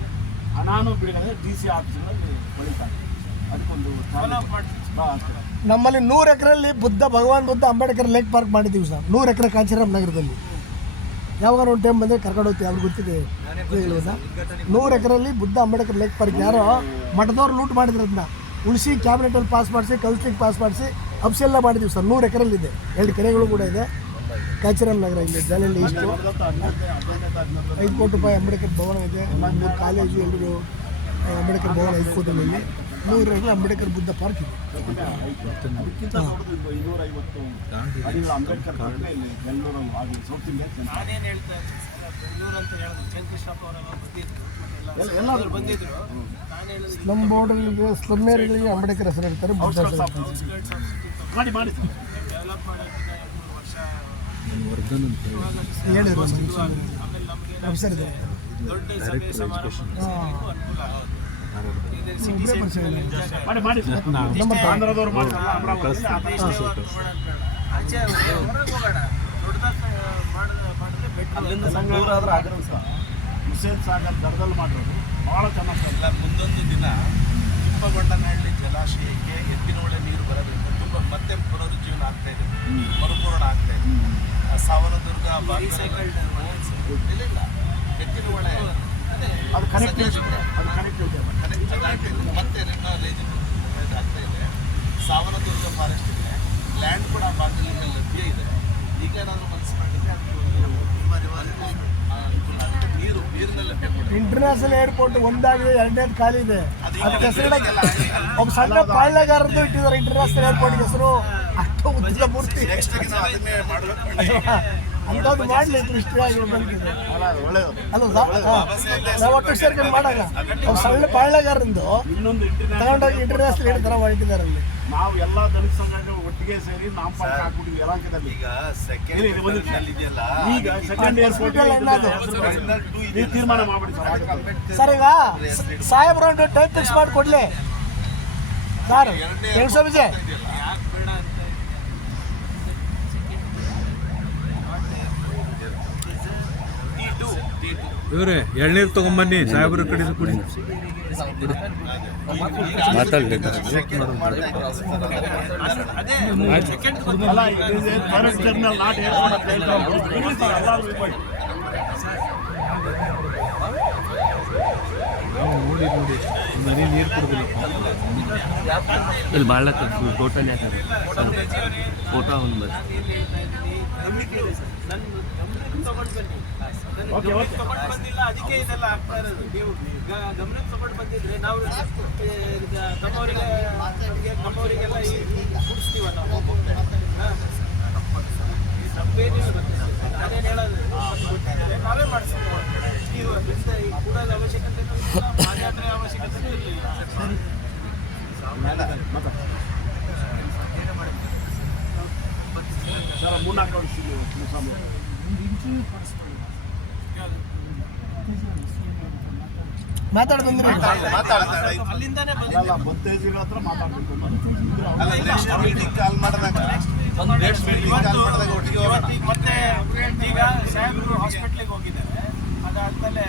ಹಣನೂ ಬಿಡುಗಡೆ DC ಆಫೀಸ್ಗಳಲ್ಲಿ ಬೆಳೀತಾರೆ. ಅದಕ್ಕೊಂದು ನಮ್ಮಲ್ಲಿ 100 ಎಕರೆಯಲ್ಲಿ ಭಗವಾನ್ ಬುದ್ಧ ಅಂಬೇಡ್ಕರ್ ಲೇಕ್ ಪಾರ್ಕ್ ಮಾಡಿದ್ದೀವಿ ಸರ್. 100 ಎಕರೆ ಕಾಂಚೀರಾಮ್ ನಗರದಲ್ಲಿ. ಯಾವಾಗ ಒಂದು ಟೈಮ್ ಬಂದರೆ ಕರ್ಕೊಂಡು ಹೋಗ್ತೀವಿ, ಅವ್ರಿಗೆ ಗೊತ್ತಿದೆ. 100 ಎಕರೆಯಲ್ಲಿ ಬುದ್ಧ ಅಂಬೇಡ್ಕರ್ ಲೇಕ್ ಪಾರ್ಕ್ ಯಾರೋ ಮಠದವ್ರು ಲೂಟ್ ಮಾಡಿದ್ರು. ಅದನ್ನ ಉಳಿಸಿ ಕ್ಯಾಬಿನೆಟಲ್ಲಿ ಪಾಸ್ ಮಾಡಿಸಿ, ಕೌನ್ಸಿಲಿಂಗ್ ಪಾಸ್ ಮಾಡಿಸಿ ಅಫ್ಸೆಲ್ಲ ಮಾಡಿದ್ದೀವಿ ಸರ್. 100 ಎಕರೆಯಲ್ಲಿ ಇದೆ. 2 ಕೆರೆಗಳು ಕೂಡ ಇದೆ. ಕಾಂಚೀರಾಮ್ ನಗರ ಇಲ್ಲಿ ಜಾಲಹಳ್ಳಿ ಇಷ್ಟು 5 ಕೋಟಿ ರೂಪಾಯಿ ಅಂಬೇಡ್ಕರ್ ಭವನ ಇದೆ. 3 ಕಾಲೇಜು, 2 ಅಂಬೇಡ್ಕರ್ ಭವನ 5 ಕೋಟಿನಲ್ಲಿ. 100 ಎಕರೆ ಅಂಬೇಡ್ಕರ್ ಬುದ್ಧ ಪಾರ್ಕ್ ಇದೆ. ಅದಕ್ಕಿಂತ ದೊಡ್ಡದು 250 ಅಡಿಗಳ ಅಂಬೇಡ್ಕರ್ ಪಾರ್ಕ್ ಇಲ್ಲಿ ಬೆಂಗಳೂರಲ್ಲಿ ಆಗಿದೆ. ಸೌತ್ ಇಂಡಿಯಾ ನಾನೇನು ಹೇಳ್ತಾ ಇದ್ದೀನಿ ಬೆಂಗಳೂರು ಅಂತ ಹೇಳಿದ್ರು, ಚಂದ್ರಶಾಪ್ ಅವರೆಲ್ಲ ಬಂದಿದ್ರು, ಎಲ್ಲಾದರೂ ಬಂದಿದ್ರು. ನಾನು ಹೇಳಿದ್ರು ಸ್ಲಮ್ ಬೋರ್ಡ್ಗಳಿಗೆ, ಸ್ಲಮ್ ಏರಿಯಾಗಳಿಗೆ ಅಂಬೇಡ್ಕರ್ ಹೆಸರು ಹೇಳ್ತಾರೆ. ಬುದ್ಧ ಮಾಡಿ ಡೆವಲಪ್ ಮಾಡೋಕ್ಕಿಂತ 2-3 ವರ್ಷ ಹೇಳಿದ್ರು ಆಮೇಲೆ ನಮಗೆ ಆಫೀಸರ್ ಇದೆ. ದೊಡ್ಡ ಸಭೆ ಸಮಾರಂಭ ಅನುಕೂಲ ಆಗುತ್ತೆ. ಇದು ಸಿಟಿ ಸೆಂಟರ್ ಮಾಡಿ ಆಂಧ್ರದವ್ರು ಮಾಡಿ ಆಚೆ ಹೊರಗೆ ಹೋಗೋಣ, ದೊಡ್ಡದಾಗಿ ಮಾಡಿದ್ರೆ ಬೆಟ್ಟ ಅಲ್ಲಿಂದ ದೂರ ಆದ್ರೆ ಆಗಲ್ಲ ಸರ್. ಹುಸೇನ್ ಸಾಗರ್ ದರದಲ್ಲಿ ಮಾಡಿರೋದು ಭಾಳ ಚೆನ್ನಾಗಿ. ಮುಂದೊಂದು ದಿನ ತಿಪ್ಪಗೊಂಡನಹಳ್ಳಿ ಜಲಾಶಯಕ್ಕೆ ಎತ್ತಿನಹೊಳೆ ನೀರು ಬರಬೇಕು, ತುಂಬ ಮತ್ತೆ ಪುನರುಜ್ಜೀವನ ಆಗ್ತಾ ಇದೆ, ಮರುಪೂರ್ಣ ಆಗ್ತಾ ಇದೆ. ಸಾವನದುರ್ಗ ರೀಸೈಕಲ್ಡ್ ಇಲ್ಲ ಎತ್ತಿನಹೊಳೆ ಅದು ಕನೆಕ್ಟಿವಿಟಿ ಮತ್ತೆ ರೇಂಜ್ ಆಗ್ತಾ ಇದೆ. ಸಾವನದುರ್ಗ ಫಾರೆಸ್ಟ್ ಇದೆ, ಲ್ಯಾಂಡ್ ಕೂಡ ಆ ಭಾಗದಲ್ಲಿ ಲಭ್ಯ ಇದೆ. ಈಗ ಏನಾದರೂ ಮನಸ್ಸು ಮಾಡಿದ್ರೆ ಅದು ಅನುಕೂಲ ಆಗುತ್ತೆ. ನೀರಿನ ಲಭ್ಯ ಕೂಡ ಇಂಟರ್ನ್ಯಾಷನಲ್ ಏರ್ಪೋರ್ಟ್ ಒಂದಾಗಿದೆ, ಎರಡನೇದು ಖಾಲಿ ಇದೆ. ಅದಕ್ಕೆ ಹೆಸರಿಡಕ್ಕೆ ಒಬ್ಬ ಸಣ್ಣ ಪಾಳ್ಯಗಾರದ್ದು ಇಟ್ಟಿದ್ದಾರೆ ಇಂಟರ್ನ್ಯಾಷನಲ್ ಏರ್ಪೋರ್ಟ್ ಹೆಸರು. ಅಷ್ಟು ಉದ್ದ ಮೂರ್ತಿ ಅದನ್ನೇ ಮಾಡಬೇಕು. ಅಂಥದ್ದು ಮಾಡಲಿ ಇಷ್ಟು ಬಂದಿದೆ ಒಳ್ಳೆಯದು. ಅಲ್ಲ ನಾವು ಒಟ್ಟು ಸೇರ್ಕೊಂಡು ಮಾಡಾಗ ಒಬ್ಬ ಸಣ್ಣ ಪಾಳ್ಯಗಾರದ್ದು ಇನ್ನೊಂದು ತಗೊಂಡೋಗಿ ಇಂಟರ್ನ್ಯಾಷನಲ್ ಏರ್ ಥರ ಮಾಡಿಟ್ಟಿದ್ದಾರೆ ಅಲ್ಲಿ. ನಾವು ಎಲ್ಲ ದಲಿತ ಸಂಘಟನೆಗಳು ಒಟ್ಟಿಗೆ ಸೇರಿ ನಾಮಫಲಕ ಹಾಕ್ಬಿಟ್ಟಿವಿ ಯಲಹಂಕದಲ್ಲಿ. ಈಗ ಸೆಕೆಂಡ್ ಇದೆಯಲ್ಲ, ಈಗ ಸೆಕೆಂಡ್ ಏರ್ಪೋರ್ಟ್ ನೀವು ತೀರ್ಮಾನ ಮಾಡ್ಬಿಡಿ ಸರ್. ಈಗ ಸಾಹೇಬ್ರು ಒಂದು ಟೈಮ್ ಫಿಕ್ಸ್ ಮಾಡಿಕೊಡ್ಲಿ ಸರ್. ಹೆಂಗ್ ವಿಜಯ್ ಇವ್ರೆ ಎಳ್ನೀರು ತಗೊಂಬನ್ನಿ, ಸಾಹೇಬ್ರ ಕಡೆ ಕುಡಿ. ಫಾರೆಸ್ಟ್ ಟರ್ಮಿನಲ್ ನಾಟ್ ಏರ್ಪೋರ್ಟ್ ಅಂತ ಹೇಳ್ತಾರೆ ಎಲ್ಲರೂ ನೋಡಿ ಮನೆ ನೀರು ಕುಡಿದ್ರಿ ಇಲ್ಲಿ ಭಾಳ ಟೋಟಲ್ ಫೋಟೋ ಒಂದು ತಗೊಂಡು ಬಂದಿಲ್ಲ, ಅದಕ್ಕೆ ಇದೆಲ್ಲ ಆಗ್ತಾ ಇರೋದು. ನೀವು ಗಮನಕ್ಕೆ ತಗೊಂಡು ಬಂದಿದ್ರೆ ನಾವು ನಮ್ಮವರಿಗೆಲ್ಲ ಕೂಡಿಸ್ತೀವ ನಾವು. ತಪ್ಪೇನಿಲ್ಲ, ಅದೇನು ಹೇಳೋದು ನಾವೇ ಮಾಡಿಸ್ತೀವಿ. ನೀವು ಕೂಡೋದ ಅವಶ್ಯಕತೆ ಇಲ್ಲ, ಪಾದಯಾತ್ರೆ ಅವಶ್ಯಕತೆ ಇರಲಿಲ್ಲ. ಮೂರ್ನಾಲ್ಕು ವರ್ಷ ಮಾತಾಡಿ ಬಂದ್ರಿ. ಅಲ್ಲಿಂದಾನೇ ಅಲ್ಲ ಬತ್ತೇಜಿಗಳ ಹತ್ರ ಮಾತಾಡ್ಬೇಕು. ಮೀಟಿಂಗ್ ಕಾಲ್ ಮಾಡಿದಾಗ ಮತ್ತೆ ಈಗ ಸಾಹೇಬರು ಹಾಸ್ಪಿಟ್ಲಿಗೆ ಹೋಗಿದ್ದಾರೆ. ಅದಾದಮೇಲೆ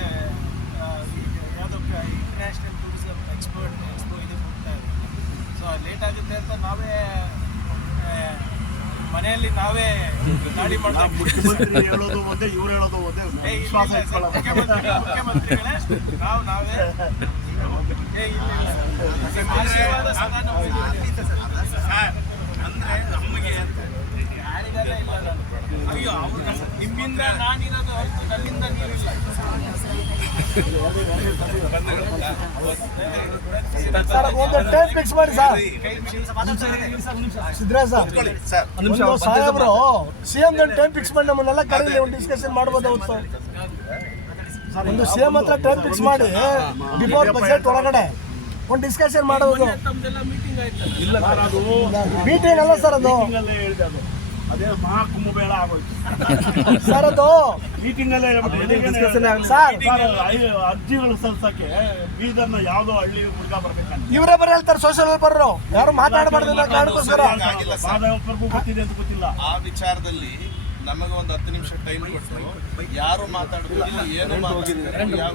ಯಾವುದೋ ಇಂಟರ್ನ್ಯಾಷನಲ್ ಟೂರಿಸಂ ಎಕ್ಸ್ಪೋ ಇದು ಹೋಗ್ತಾ ಇದೆ. ಸೊ ಲೇಟ್ ಆಗುತ್ತೆ ಅಂತ ನಾವೇ ಮನೆಯಲ್ಲಿ ನಾವೇ ಗಾಡಿ ಮಾಡ್ತಾ ಮುಖ್ಯಮಂತ್ರಿ ಹೇಳೋದು ಒಂದೇ, ಇವ್ರು ಹೇಳೋದು ಒಂದೇ. ವಿಶ್ವಾಸ ಮುಖ್ಯಮಂತ್ರಿಗಳೇ ನಾವೇ ಆಶೀರ್ವಾದ ಸದಾ ಅಂದ್ರೆ ನಮಗೆ ಯಾರಿಗಾದ್ರೆ ಇಲ್ಲ ನಾನು. ಅಯ್ಯೋ ಅವ್ರು ನಿಮ್ಮಿಂದ ನಾನಿರೋದು ಹೊರತು ನನ್ನಿಂದ ನೀವಿಲ್ಲ. ಸರ್ ಒಂದು ಟೈಮ್ ಫಿಕ್ಸ್ ಮಾಡಿ ಸರ್. ಸಿದ್ದರಾಜ್ ಸರ್ ಒಂದು ಸಾಹೇಬ್ರು ಸಿಎಂ ಒಂದು ಟೈಮ್ ಫಿಕ್ಸ್ ಮಾಡಿ ನಮ್ಮನ್ನೆಲ್ಲ ಕರೀಲಿ, ಒಂದು ಡಿಸ್ಕಷನ್ ಮಾಡ್ಬೋದು. ಅವತ್ತು ಒಂದು ಸಿಎಂ ಹತ್ರ ಟೈಮ್ ಫಿಕ್ಸ್ ಮಾಡಿ ಬಿಫೋರ್ ಬಜೆಟ್ ಒಳಗಡೆ ಒಂದು ಡಿಸ್ಕಷನ್ ಮಾಡೋದು. ನಮ್ದೆಲ್ಲ ಮೀಟಿಂಗ್ ಆಯ್ತು. ಮೀಟಿಂಗ್ ಅಲ್ಲ ಸರ್, ಅದು ಹೇಳಿದೆ. ಅದು ಅದೇ ಮಹಾ ಕುಂಭಮೇಳ ಆಗೋಯ್ತು ಸರ್. ಅದು ಮೀಟಿಂಗ್ ಅಲ್ಲೇ ಸರ್ ಅರ್ಜಿಗಳು ಸಲ್ಸಕ್ಕೆ ಬೀದರ್ನ ಯಾವುದೋ ಹಳ್ಳಿ ಹುಡುಗ ಬರ್ಬೇಕಂತ ಇವರೇ ಬರೀ ಹೇಳ್ತಾರೆ, ಸೋಷಿಯಲ್ ವೆಲ್ಫೇರ್ ಯಾರು ಮಾತಾಡಬಾರ್ದು ಕಾರಣಕ್ಕೋಸ್ಕರ. ಪಾದಯಾತ್ರೆಗೂ ಗೊತ್ತಿದೆ ಅಂತ ಗೊತ್ತಿಲ್ಲ. ಆ ವಿಚಾರದಲ್ಲಿ ನಮಗೆ ಒಂದು 10 ನಿಮಿಷ ಟೈಮ್ ಕೊಟ್ಟು ಯಾರು ಮಾತಾಡೋದಿಲ್ಲ, ಏನು ಮಾತಾಡೋದಿಲ್ಲ, ಯಾವ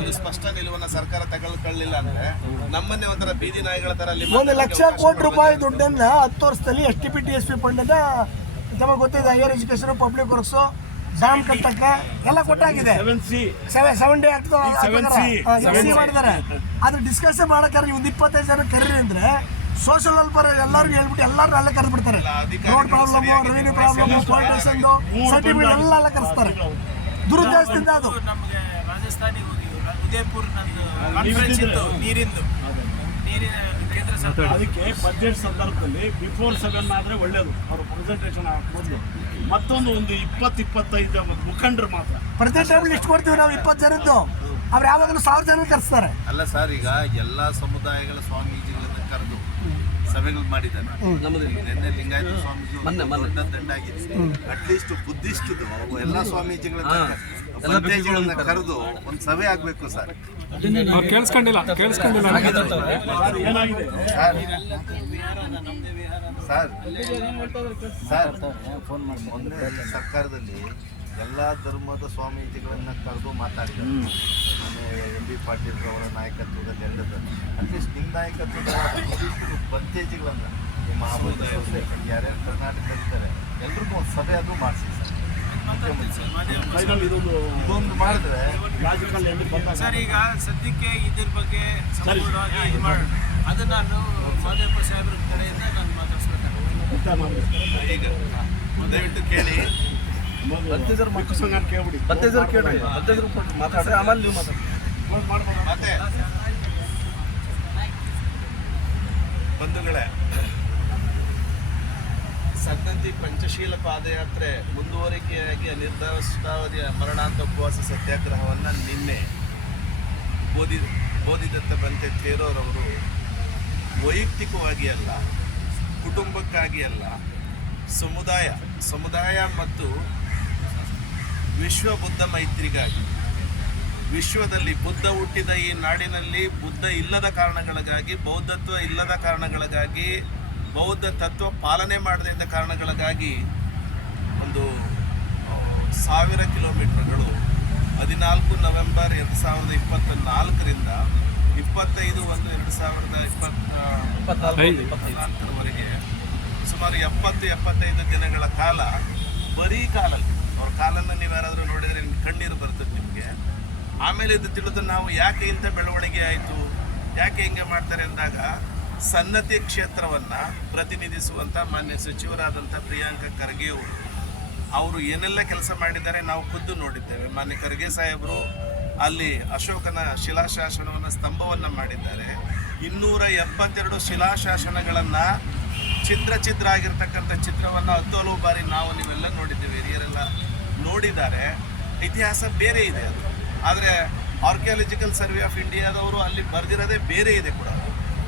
ಒಂದು ಸ್ಪಷ್ಟ ನಿಲುವನ್ನ ಸರ್ಕಾರ ತಗೊಳ್ಕೊಳ್ಳಿಲ್ಲ ಅಂದ್ರೆ ನಮ್ಮನ್ನೇ ಒಂಥರ ಬೀದಿ ನಾಯಿಗಳ ತರ ಅಲ್ಲಿ 1,00,000 ಕೋಟಿ ರೂಪಾಯಿ ದುಡ್ಡನ್ನ 10 ವರ್ಷದಲ್ಲಿ STPTSP ಫಂಡನ್ನ ತಮಗೆ ಗೊತ್ತಿದೆ, higher education, public works, dam ಕಟ್ಟಕ್ಕೆ ಎಲ್ಲ ಕೊಟ್ಟಾಗಿದೆ. 7D ಆಕ್ಟ್ ಮಾಡಿದ್ದಾರೆ. ಅದು ಡಿಸ್ಕಷನ್ ಮಾಡಕ್ಕಾರೆ ಒಂದು 25 ಜನ ಕರೀರಿ ಅಂದ್ರೆ ಸೋಷಿಯಲ್ ವೆಲ್ಫೇರ್ ಎಲ್ಲರಿಗೂ ಹೇಳ್ಬಿಟ್ಟು ಎಲ್ಲರೂ ಅಲ್ಲೇ ಕರೆದು ಬಿಡ್ತಾರೆ. ರೋಡ್ ಪ್ರಾಬ್ಲಮ್, ರೆವಿನ್ಯೂ ಪ್ರಾಬ್ಲಮ್, ಪೊಲಿಟೇಷನ್ ಸರ್ಟಿಫಿಕೇಟ್ ಎಲ್ಲ ಕರೆಸ್ತಾರೆ. ದುರುದ್ದೇಶದಿಂದ ಅದು. ನಮಗೆ ರಾಜಸ್ಥಾನಿಗೆ ಹೋಗಿದ್ವಿ, ಉದಯಪುರ್ ಕಾನ್ಫರೆನ್ಸ್ ಇತ್ತು ನೀರಿನ ಕೇಂದ್ರ ಸರ್ಕಾರ. ಅದಕ್ಕೆ ಬಜೆಟ್ ಸಂದರ್ಭದಲ್ಲಿ ಬಿಫೋರ್ 7 ಆದ್ರೆ ಒಳ್ಳೇದು. ಅವರು ಪ್ರೆಸೆಂಟೇಷನ್ ಮೊದಲು ಮತ್ತೊಂದು 20-25 ಮುಖಂಡರು ಮಾತ್ರ ಪ್ರತಿ ಟೈಮ್ ಲಿಸ್ಟ್ ಕೊಡ್ತೀವಿ ನಾವು 20 ಜನದ್ದು. ಅವ್ರು ಯಾವಾಗಲೂ 1000 ಜನ ಕರೆಸ್ತಾರೆ. ಅಲ್ಲ ಸರ್, ಈಗ ಎಲ್ಲ ಸಮುದಾಯಗಳ ಸ್ವಾಮೀಜಿಗಳನ್ನ ಕರೆದು ಸಭೆಗಳು ಮಾಡಿದ್ದಾರೆ. ನಿನ್ನೆ ಲಿಂಗಾಯತ ಸ್ವಾಮೀಜಿ ದೊಡ್ಡ ದಂಡಾಗಿದೆ. ಅಟ್ಲೀಸ್ಟ್ ಬುದ್ಧಿಸ್ಟ್ ಎಲ್ಲ ಸ್ವಾಮೀಜಿಗಳನ್ನ ಕರೆದು ಒಂದು ಸಭೆ ಆಗ್ಬೇಕು ಸರ್. ಕೇಳಿಸ್ಕೊಂಡಿಲ್ಲ ಏನಾಗಿದೆ ಸರ್ ಮೊನ್ನೆ ಸರ್ಕಾರದಲ್ಲಿ ಎಲ್ಲ ಧರ್ಮದ ಸ್ವಾಮೀಜಿಗಳನ್ನ ಕರೆದು ಮಾತಾಡಿದ್ದಾರೆ. MB ಪಾಟೀಲ್ ಅವರ ನಾಯಕತ್ವದಲ್ಲಿ ಎಲ್ಲದ ಅಟ್ಲೀಸ್ಟ್ ನಿಮ್ಮ ನಾಯಕತ್ವದ ಬಂತೇಜಿಗಳನ್ನ ನಿಮ್ಮ ಮಹಾಬಲ ಯಾರ್ಯಾರು ಕರ್ನಾಟಕದಲ್ಲಿದ್ದಾರೆ ಎಲ್ರಿಗೂ ಒಂದು ಸಭೆ ಅದು ಮಾಡಿಸಿ ಸರ್. ಮಾತಾಡ್ತೀನಿ ಸರ್ ಮಾದೇವಪ್ಪ ಫೈನಲ್ ಇದೊಂದು ಮಾಡಿದ್ರೆ ಲಾಜಿಕಲ್ ಎಂಡ್ ಬಂದಾಗ ಸರ್ ಈಗ ಸದ್ಯಕ್ಕೆ ಇದ್ರ ಬಗ್ಗೆ ಸಂಪೂರ್ಣವಾಗಿ ಇದು ಮಾಡೋಣ. ಅದನ್ನ ನಾನು ಮಾದೇವಪ್ಪ ಸಾಹೇಬ್ರ ಕಡೆಯಿಂದ ನಾನು ಮಾತಾಡ್ಸ್ಬೇಕಾಗುತ್ತೆ. ಈಗ ದಯವಿಟ್ಟು ಕೇಳಿ, ಸಂಘ ಕೇಳ್ಬಿಡಿ. ಮಾತಾಡ್ರಿ, ಆಮೇಲೆ ನೀವು ಮಾತಾಡಿ. ಮತ್ತೆ ಬಂಧುಗಳೇ, ಸದ್ಯಂತಿ ಪಂಚಶೀಲ ಪಾದಯಾತ್ರೆ ಮುಂದುವರಿಕೆಯಾಗಿ ಅನಿರ್ದಿಷ್ಟಾವಧಿಯ ಮರಣಾಂತ ಉಪವಾಸ ಸತ್ಯಾಗ್ರಹವನ್ನು ನಿನ್ನೆ ಬೋಧಿದತ್ತ ಬಂತೆ ಥೇರೋರವರು ವೈಯಕ್ತಿಕವಾಗಿ ಅಲ್ಲ, ಕುಟುಂಬಕ್ಕಾಗಿ ಅಲ್ಲ, ಸಮುದಾಯ ಮತ್ತು ವಿಶ್ವ ಬುದ್ಧ ಮೈತ್ರಿಗಾಗಿ, ವಿಶ್ವದಲ್ಲಿ ಬುದ್ಧ ಹುಟ್ಟಿದ ಈ ನಾಡಿನಲ್ಲಿ ಬುದ್ಧ ಇಲ್ಲದ ಕಾರಣಗಳಿಗಾಗಿ, ಬೌದ್ಧತ್ವ ಇಲ್ಲದ ಕಾರಣಗಳಿಗಾಗಿ, ಬೌದ್ಧ ತತ್ವ ಪಾಲನೆ ಮಾಡದಿದ್ದ ಕಾರಣಗಳಿಗಾಗಿ ಒಂದು 1000 ಕಿಲೋಮೀಟರ್ಗಳು 14 ನವೆಂಬರ್ 2024ರಿಂದ 25/1/2024ವರೆಗೆ ಸುಮಾರು 70-75 ದಿನಗಳ ಕಾಲ ಬರೀ ಕಾಲಲ್ಲಿ, ಅವ್ರ ಕಾಲನ್ನು ನೀವು ಯಾರಾದರೂ ನೋಡಿದರೆ ನಿಮ್ಗೆ ಕಣ್ಣೀರು ಬರ್ತದೆ ನಿಮಗೆ. ಆಮೇಲೆ ಇದು ತಿಳಿದು ನಾವು ಯಾಕೆ ಇಂಥ ಬೆಳವಣಿಗೆ ಆಯಿತು, ಯಾಕೆ ಹಿಂಗೆ ಮಾಡ್ತಾರೆ ಅಂದಾಗ, ಸನ್ನತಿ ಕ್ಷೇತ್ರವನ್ನು ಪ್ರತಿನಿಧಿಸುವಂಥ ಮಾನ್ಯ ಸಚಿವರಾದಂಥ ಪ್ರಿಯಾಂಕ ಖರ್ಗೆ ಅವರು ಏನೆಲ್ಲ ಕೆಲಸ ಮಾಡಿದ್ದಾರೆ ನಾವು ಖುದ್ದು ನೋಡಿದ್ದೇವೆ. ಮಾನ್ಯ ಖರ್ಗೆ ಸಾಹೇಬರು ಅಲ್ಲಿ ಅಶೋಕನ ಶಿಲಾಶಾಸನವನ್ನು ಸ್ತಂಭವನ್ನು ಮಾಡಿದ್ದಾರೆ. 272 ಶಿಲಾಶಾಸನಗಳನ್ನು ಛಿದ್ರ ಆಗಿರ್ತಕ್ಕಂಥ ಚಿತ್ರವನ್ನು 10 ಬಾರಿ ನಾವು ನೀವೆಲ್ಲ ನೋಡಿದ್ದೇವೆ, ಹಿರಿಯರೆಲ್ಲ ನೋಡಿದ್ದಾರೆ. ಇತಿಹಾಸ ಬೇರೆ ಇದೆ ಅದು. ಆದರೆ ಆರ್ಕಿಯಾಲಜಿಕಲ್ ಸರ್ವೆ ಆಫ್ ಇಂಡಿಯಾದವರು ಅಲ್ಲಿ ಬರೆದಿರೋದೇ ಬೇರೆ ಇದೆ ಕೂಡ.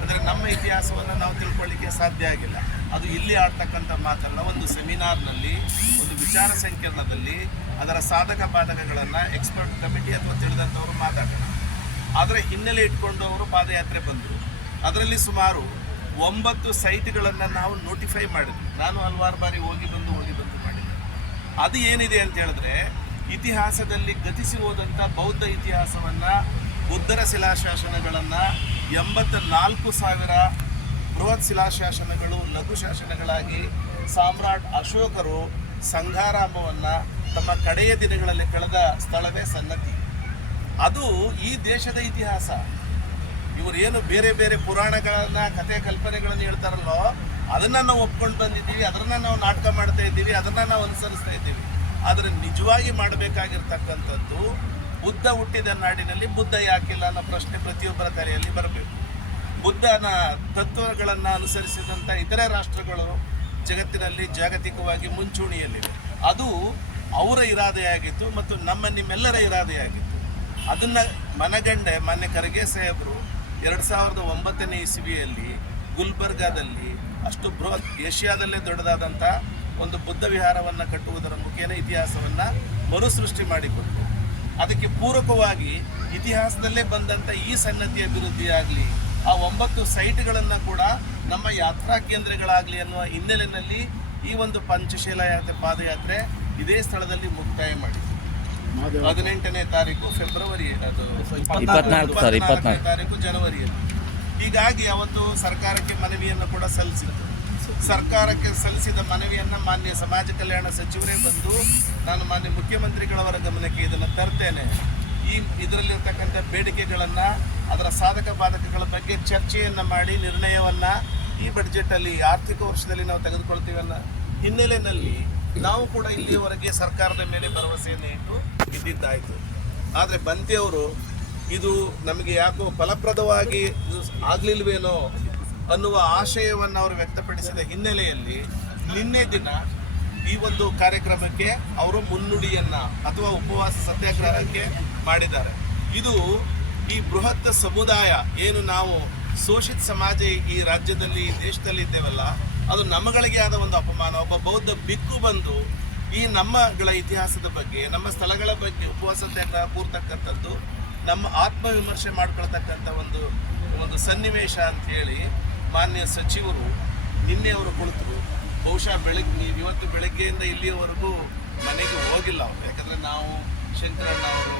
ಅಂದರೆ ನಮ್ಮ ಇತಿಹಾಸವನ್ನು ನಾವು ತಿಳ್ಕೊಳ್ಳಿಕ್ಕೆ ಸಾಧ್ಯ ಆಗಿಲ್ಲ. ಅದು ಇಲ್ಲಿ ಆಡ್ತಕ್ಕಂಥ ಮಾತಲ್ಲ. ಒಂದು ಸೆಮಿನಾರ್ನಲ್ಲಿ, ಒಂದು ವಿಚಾರ ಸಂಕಿರಣದಲ್ಲಿ ಅದರ ಸಾಧಕ ಬಾಧಕಗಳನ್ನು ಎಕ್ಸ್ಪರ್ಟ್ ಕಮಿಟಿ ಅಥವಾ ತಿಳಿದಂಥವರು ಮಾತಾಡೋಣ. ಅದರ ಹಿನ್ನೆಲೆ ಇಟ್ಕೊಂಡು ಅವರು ಪಾದಯಾತ್ರೆ ಬಂದರು. ಅದರಲ್ಲಿ ಸುಮಾರು 9 ಸೈಟ್ಗಳನ್ನು ನಾವು ನೋಟಿಫೈ ಮಾಡಿದ್ವಿ. ನಾನು ಹಲವಾರು ಬಾರಿ ಹೋಗಿ ಬಂದು ಮಾಡಿದ್ದೆ. ಅದು ಏನಿದೆ ಅಂತ ಹೇಳಿದ್ರೆ, ಇತಿಹಾಸದಲ್ಲಿ ಗತಿಸಿ ಹೋದಂಥ ಬೌದ್ಧ ಇತಿಹಾಸವನ್ನು, ಬುದ್ಧರ ಶಿಲಾಶಾಸನಗಳನ್ನು 84,000 ಬೃಹತ್ ಶಿಲಾಶಾಸನಗಳು ಲಘು ಶಾಸನಗಳಾಗಿ ಸಾಮ್ರಾಟ್ ಅಶೋಕರು ಸಂಘಾರಾಮವನ್ನು ತಮ್ಮ ಕಡೆಯ ದಿನಗಳಲ್ಲಿ ಕಳೆದ ಸ್ಥಳವೇ ಸನ್ನತಿ. ಅದು ಈ ದೇಶದ ಇತಿಹಾಸ. ಇವರು ಏನು ಬೇರೆ ಬೇರೆ ಪುರಾಣಗಳನ್ನು, ಕಥೆ ಕಲ್ಪನೆಗಳನ್ನು ಹೇಳ್ತಾರಲ್ಲೋ, ಅದನ್ನು ನಾವು ಒಪ್ಕೊಂಡು ಬಂದಿದ್ದೀವಿ, ಅದನ್ನು ನಾವು ನಾಟಕ ಮಾಡ್ತಾ ಇದ್ದೀವಿ, ಅದನ್ನು ನಾವು ಅನುಸರಿಸ್ತಾ ಇದ್ದೀವಿ. ಆದರೆ ನಿಜವಾಗಿ ಮಾಡಬೇಕಾಗಿರ್ತಕ್ಕಂಥದ್ದು, ಬುದ್ಧ ಹುಟ್ಟಿದ ನಾಡಿನಲ್ಲಿ ಬುದ್ಧ ಯಾಕಿಲ್ಲ ಅನ್ನೋ ಪ್ರಶ್ನೆ ಪ್ರತಿಯೊಬ್ಬರ ತಲೆಯಲ್ಲಿ ಬರಬೇಕು. ಬುದ್ಧನ ತತ್ವಗಳನ್ನು ಅನುಸರಿಸಿದಂಥ ಇತರೆ ರಾಷ್ಟ್ರಗಳು ಜಗತ್ತಿನಲ್ಲಿ ಜಾಗತಿಕವಾಗಿ ಮುಂಚೂಣಿಯಲ್ಲಿವೆ. ಅದು ಅವರ ಇರಾದೆಯಾಗಿತ್ತು ಮತ್ತು ನಿಮ್ಮೆಲ್ಲರ ಇರಾದೆಯಾಗಿತ್ತು. ಅದನ್ನು ಮನಗಂಡೆ ಮಾನ್ಯ ಖರ್ಗೆ ಸಾಹೇಬರು 2009ನೇ ಇಸವಿಯಲ್ಲಿ ಗುಲ್ಬರ್ಗಾದಲ್ಲಿ ಅಷ್ಟು ಬೃಹತ್, ಏಷ್ಯಾದಲ್ಲೇ ದೊಡ್ಡದಾದಂಥ ಒಂದು ಬುದ್ಧ ವಿಹಾರವನ್ನು ಕಟ್ಟುವುದರ ಮುಖೇನ ಇತಿಹಾಸವನ್ನು ಮರುಸೃಷ್ಟಿ ಮಾಡಿಕೊಟ್ಟು, ಅದಕ್ಕೆ ಪೂರಕವಾಗಿ ಇತಿಹಾಸದಲ್ಲೇ ಬಂದಂಥ ಈ ಸನ್ನತಿ ಅಭಿವೃದ್ಧಿಯಾಗಲಿ, ಆ 9 ಸೈಟ್ಗಳನ್ನು ಕೂಡ ನಮ್ಮ ಯಾತ್ರಾ ಕೇಂದ್ರಗಳಾಗಲಿ ಅನ್ನುವ ಹಿನ್ನೆಲೆಯಲ್ಲಿ ಈ ಒಂದು ಪಂಚಶೀಲ ಪಾದಯಾತ್ರೆ ಇದೇ ಸ್ಥಳದಲ್ಲಿ ಮುಕ್ತಾಯ ಮಾಡಿದೆ. 18ನೇ ತಾರೀಕು ಫೆಬ್ರವರಿ, ಅದು 24ನೇ ತಾರೀಕು ಜನವರಿಯಲ್ಲಿ. ಹೀಗಾಗಿ ಅವತ್ತು ಸರ್ಕಾರಕ್ಕೆ ಮನವಿಯನ್ನು ಕೂಡ ಸಲ್ಲಿಸಿತ್ತು. ಸರ್ಕಾರಕ್ಕೆ ಸಲ್ಲಿಸಿದ ಮನವಿಯನ್ನು ಮಾನ್ಯ ಸಮಾಜ ಕಲ್ಯಾಣ ಸಚಿವರೇ ಬಂದು, ನಾನು ಮಾನ್ಯ ಮುಖ್ಯಮಂತ್ರಿಗಳವರ ಗಮನಕ್ಕೆ ಇದನ್ನು ತರ್ತೇನೆ, ಇದರಲ್ಲಿರ್ತಕ್ಕಂಥ ಬೇಡಿಕೆಗಳನ್ನು, ಅದರ ಸಾಧಕ ಬಾಧಕಗಳ ಬಗ್ಗೆ ಚರ್ಚೆಯನ್ನು ಮಾಡಿ ನಿರ್ಣಯವನ್ನು ಈ ಬಡ್ಜೆಟಲ್ಲಿ ಆರ್ಥಿಕ ವರ್ಷದಲ್ಲಿ ನಾವು ತೆಗೆದುಕೊಳ್ತೀವಿ ಅನ್ನೋ ಹಿನ್ನೆಲೆಯಲ್ಲಿ ನಾವು ಕೂಡ ಇಲ್ಲಿಯವರೆಗೆ ಸರ್ಕಾರದ ಮೇಲೆ ಭರವಸೆಯನ್ನು ಇಟ್ಟು ಇದ್ದಿದ್ದಾಯಿತು. ಆದರೆ ಬಂತೆಯವರು ಇದು ನಮಗೆ ಯಾಕೋ ಫಲಪ್ರದವಾಗಿ ಆಗಲಿಲ್ವೇನೋ ಅನ್ನುವ ಆಶಯವನ್ನು ಅವರು ವ್ಯಕ್ತಪಡಿಸಿದ ಹಿನ್ನೆಲೆಯಲ್ಲಿ ನಿನ್ನೆ ದಿನ ಈ ಒಂದು ಕಾರ್ಯಕ್ರಮಕ್ಕೆ ಅವರು ಮುನ್ನುಡಿಯನ್ನು ಅಥವಾ ಉಪವಾಸ ಸತ್ಯಾಗ್ರಹಕ್ಕೆ ಮಾಡಿದ್ದಾರೆ. ಇದು ಈ ಬೃಹತ್ ಸಮುದಾಯ ಏನು ನಾವು ಶೋಷಿತ ಸಮಾಜ ಈ ರಾಜ್ಯದಲ್ಲಿ, ಈ ದೇಶದಲ್ಲಿ ಇದ್ದೇವಲ್ಲ, ಅದು ನಮ್ಮಗಳಿಗೆ ಆದ ಒಂದು ಅಪಮಾನ. ಒಬ್ಬ ಬೌದ್ಧ ಬಿಕ್ಕು ಬಂದು ಈ ನಮ್ಮಗಳ ಇತಿಹಾಸದ ಬಗ್ಗೆ, ನಮ್ಮ ಸ್ಥಳಗಳ ಬಗ್ಗೆ ಉಪವಾಸ ಸತ್ಯಾಗ್ರಹ ಕೂರ್ತಕ್ಕಂಥದ್ದು ನಮ್ಮ ಆತ್ಮವಿಮರ್ಶೆ ಮಾಡ್ಕೊಳ್ತಕ್ಕಂಥ ಒಂದು ಸನ್ನಿವೇಶ ಅಂಥೇಳಿ ಮಾನ್ಯ ಸಚಿವರು ನಿನ್ನೆ ಅವರು ಕುಳಿತರು. ಬಹುಶಃ ಇವತ್ತು ಬೆಳಗ್ಗೆಯಿಂದ ಇಲ್ಲಿಯವರೆಗೂ ಮನೆಗೆ ಹೋಗಿಲ್ಲ ಅವರು. ಯಾಕಂದರೆ ನಾವು ಶಂಕರಣ್ಣ ಅವರು,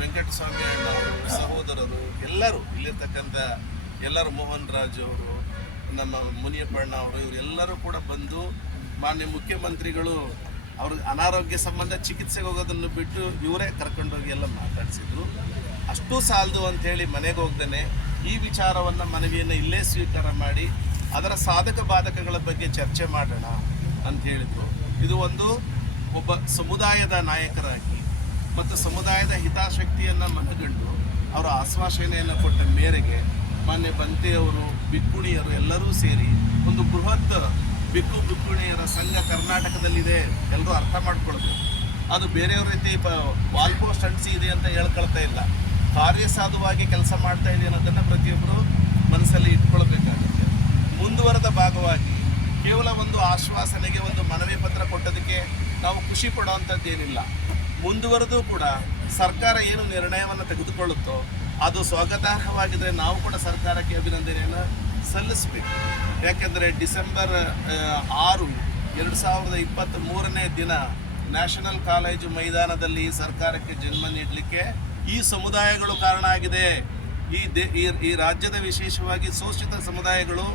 ವೆಂಕಟಸ್ವಾಮಿ ಅಣ್ಣ ಅವರು, ಸಹೋದರರು ಎಲ್ಲರೂ ಇಲ್ಲಿರ್ತಕ್ಕಂಥ ಎಲ್ಲರೂ, ಮೋಹನ್ ರಾಜ್ ಅವರು, ನಮ್ಮ ಮುನಿಯಪ್ಪಣ್ಣ ಅವರು, ಇವರೆಲ್ಲರೂ ಕೂಡ ಬಂದು ಮಾನ್ಯ ಮುಖ್ಯಮಂತ್ರಿಗಳು ಅವ್ರಿಗೆ ಅನಾರೋಗ್ಯ ಸಂಬಂಧ ಚಿಕಿತ್ಸೆಗೆ ಹೋಗೋದನ್ನು ಬಿಟ್ಟು ಇವರೇ ಕರ್ಕೊಂಡೋಗಿ ಎಲ್ಲ ಮಾತಾಡಿಸಿದ್ರು. ಅಷ್ಟೂ ಸಾಲದು ಅಂಥೇಳಿ ಮನೆಗೆ ಹೋಗ್ದೇ ಈ ವಿಚಾರವನ್ನು ಮನವಿಯನ್ನು ಇಲ್ಲೇ ಸ್ವೀಕಾರ ಮಾಡಿ ಅದರ ಸಾಧಕ ಬಾಧಕಗಳ ಬಗ್ಗೆ ಚರ್ಚೆ ಮಾಡೋಣ ಅಂತ ಹೇಳಿದರು. ಇದು ಒಬ್ಬ ಸಮುದಾಯದ ನಾಯಕರಾಗಿ ಮತ್ತು ಸಮುದಾಯದ ಹಿತಾಸಕ್ತಿಯನ್ನು ಮನಗಂಡು ಅವರ ಆಶ್ವಾಸನೆಯನ್ನು ಕೊಟ್ಟ ಮೇರೆಗೆ ಮಾನ್ಯ ಬಂತೆಯವರು, ಬಿಕ್ಕುಣಿಯರು ಎಲ್ಲರೂ ಸೇರಿ ಒಂದು ಬೃಹತ್ ಬಿಕ್ಕುಣಿಯರ ಸಂಘ ಕರ್ನಾಟಕದಲ್ಲಿದೆ, ಎಲ್ಲರೂ ಅರ್ಥ ಮಾಡ್ಕೊಳ್ಬೇಕು. ಅದು ಬೇರೆಯವ್ರ ರೀತಿ ವಾಲ್ ಪೋಸ್ಟ್ ಅಂಟಿಸಿ ಇದೆ ಅಂತ ಹೇಳ್ಕೊಳ್ತಾ ಇಲ್ಲ, ಕಾರ್ಯಸಾಧುವಾಗಿ ಕೆಲಸ ಮಾಡ್ತಾ ಇದೆ ಅನ್ನೋದನ್ನು ಪ್ರತಿಯೊಬ್ಬರು ಮನಸ್ಸಲ್ಲಿ ಇಟ್ಕೊಳ್ಬೇಕಾಗುತ್ತೆ. ಮುಂದುವರೆದ ಭಾಗವಾಗಿ ಕೇವಲ ಒಂದು ಆಶ್ವಾಸನೆಗೆ ಒಂದು ಮನವಿ ಪತ್ರ ಕೊಟ್ಟೋದಕ್ಕೆ ನಾವು ಖುಷಿ ಪಡೋವಂಥದ್ದೇನಿಲ್ಲ. ಮುಂದುವರೆದು ಕೂಡ ಸರ್ಕಾರ ಏನು ನಿರ್ಣಯವನ್ನು ತೆಗೆದುಕೊಳ್ಳುತ್ತೋ ಅದು ಸ್ವಾಗತಾರ್ಹವಾಗಿದ್ದರೆ ನಾವು ಕೂಡ ಸರ್ಕಾರಕ್ಕೆ ಅಭಿನಂದನೆಯನ್ನು ಸಲ್ಲಿಸಬೇಕು. ಯಾಕೆಂದರೆ ಡಿಸೆಂಬರ್ 6, 2023ನೇ ದಿನ ನ್ಯಾಷನಲ್ ಕಾಲೇಜು ಮೈದಾನದಲ್ಲಿ ಸರ್ಕಾರಕ್ಕೆ ಜನ್ಮ ನೀಡಲಿಕ್ಕೆ ಈ ಸಮುದಾಯಗಳು ಕಾರಣ ಆಗಿದೆ. ಈ ರಾಜ್ಯದ ವಿಶೇಷವಾಗಿ ಶೋಷಿತ ಸಮುದಾಯಗಳು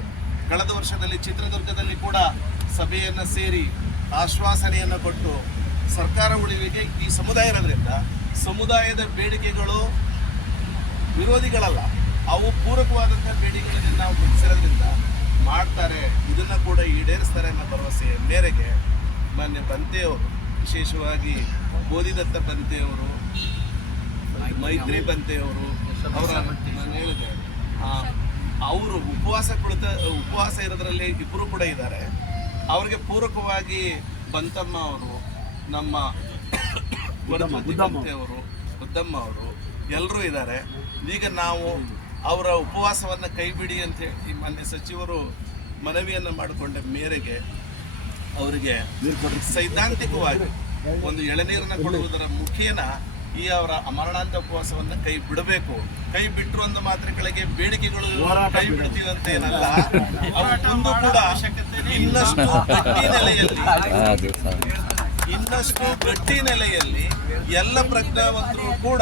ಕಳೆದ ವರ್ಷದಲ್ಲಿ ಚಿತ್ರದುರ್ಗದಲ್ಲಿ ಕೂಡ ಸಭೆಯನ್ನು ಸೇರಿ ಆಶ್ವಾಸನೆಯನ್ನು ಕೊಟ್ಟು ಸರ್ಕಾರ ಉಳಿವಿಗೆ ಈ ಸಮುದಾಯ ಇರೋದ್ರಿಂದ ಸಮುದಾಯದ ಬೇಡಿಕೆಗಳು ವಿರೋಧಿಗಳಲ್ಲ, ಅವು ಪೂರಕವಾದಂಥ ಬೇಡಿಕೆಗಳನ್ನು ನಾವು ಗುರುತಿಸಿರೋದ್ರಿಂದ ಮಾಡ್ತಾರೆ, ಇದನ್ನು ಕೂಡ ಈಡೇರಿಸ್ತಾರೆ ಅನ್ನೋ ಭರವಸೆಯ ಮೇರೆಗೆ ಮಾನ್ಯ ಬಂತೆಯವರು, ವಿಶೇಷವಾಗಿ ಬೋಧಿದತ್ತ ಬಂತೆಯವರು, ಮೈತ್ರಿ ಬಂತೆಯವರು ನಾನು ಹೇಳಿದೆ, ಅವರು ಉಪವಾಸ ಇರೋದ್ರಲ್ಲಿ ಇಬ್ಬರು ಕೂಡ ಇದ್ದಾರೆ. ಅವರಿಗೆ ಪೂರಕವಾಗಿ ಬಂತಮ್ಮ ಅವರು, ನಮ್ಮ ಬಂತೆಯವರು, ಉದ್ದಮ್ಮ ಅವರು ಎಲ್ಲರೂ ಇದ್ದಾರೆ. ಈಗ ನಾವು ಅವರ ಉಪವಾಸವನ್ನು ಕೈ ಬಿಡಿ ಅಂತ ಹೇಳಿ ಮಾನ್ಯ ಸಚಿವರು ಮನವಿಯನ್ನು ಮಾಡಿಕೊಂಡ ಮೇರೆಗೆ ಅವರಿಗೆ ಸೈದ್ಧಾಂತಿಕವಾಗಿ ಒಂದು ಎಳನೀರನ್ನು ಕೊಡುವುದರ ಮುಖೇನ ಈ ಅವರ ಅಮರಣಾಂತ ಉಪವಾಸವನ್ನು ಕೈ ಬಿಡಬೇಕು. ಕೈ ಬಿಟ್ಟರು ಅಂದ ಮಾತ್ರಗಳಿಗೆ ಬೇಡಿಕೆಗಳು ಕೈ ಬಿಡ್ತೀವಂತ ಏನಲ್ಲ, ಮುಂದೂ ಕೂಡ ಇನ್ನಷ್ಟು ಗಟ್ಟಿ ನೆಲೆಯಲ್ಲಿ ಎಲ್ಲ ಪ್ರಜ್ಞಾವಂತರು ಕೂಡ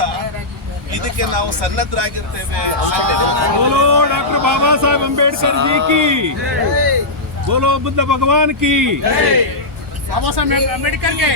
ಇದಕ್ಕೆ ನಾವು ಸನ್ನದ್ಧರಾಗಿರ್ತೇವೆ. ಡಾಕ್ಟರ್ ಬಾಬಾ ಸಾಹೇಬ್ ಅಂಬೇಡ್ಕರ್ ಜಿ ಕಿ, ಬೋಲೋ ಬುದ್ಧ ಭಗವಾನ್ ಕಿ, ಬಾಬಾ ಸಾಹೇಬ್ ಅಂಬೇಡ್ಕರ್ಗೆ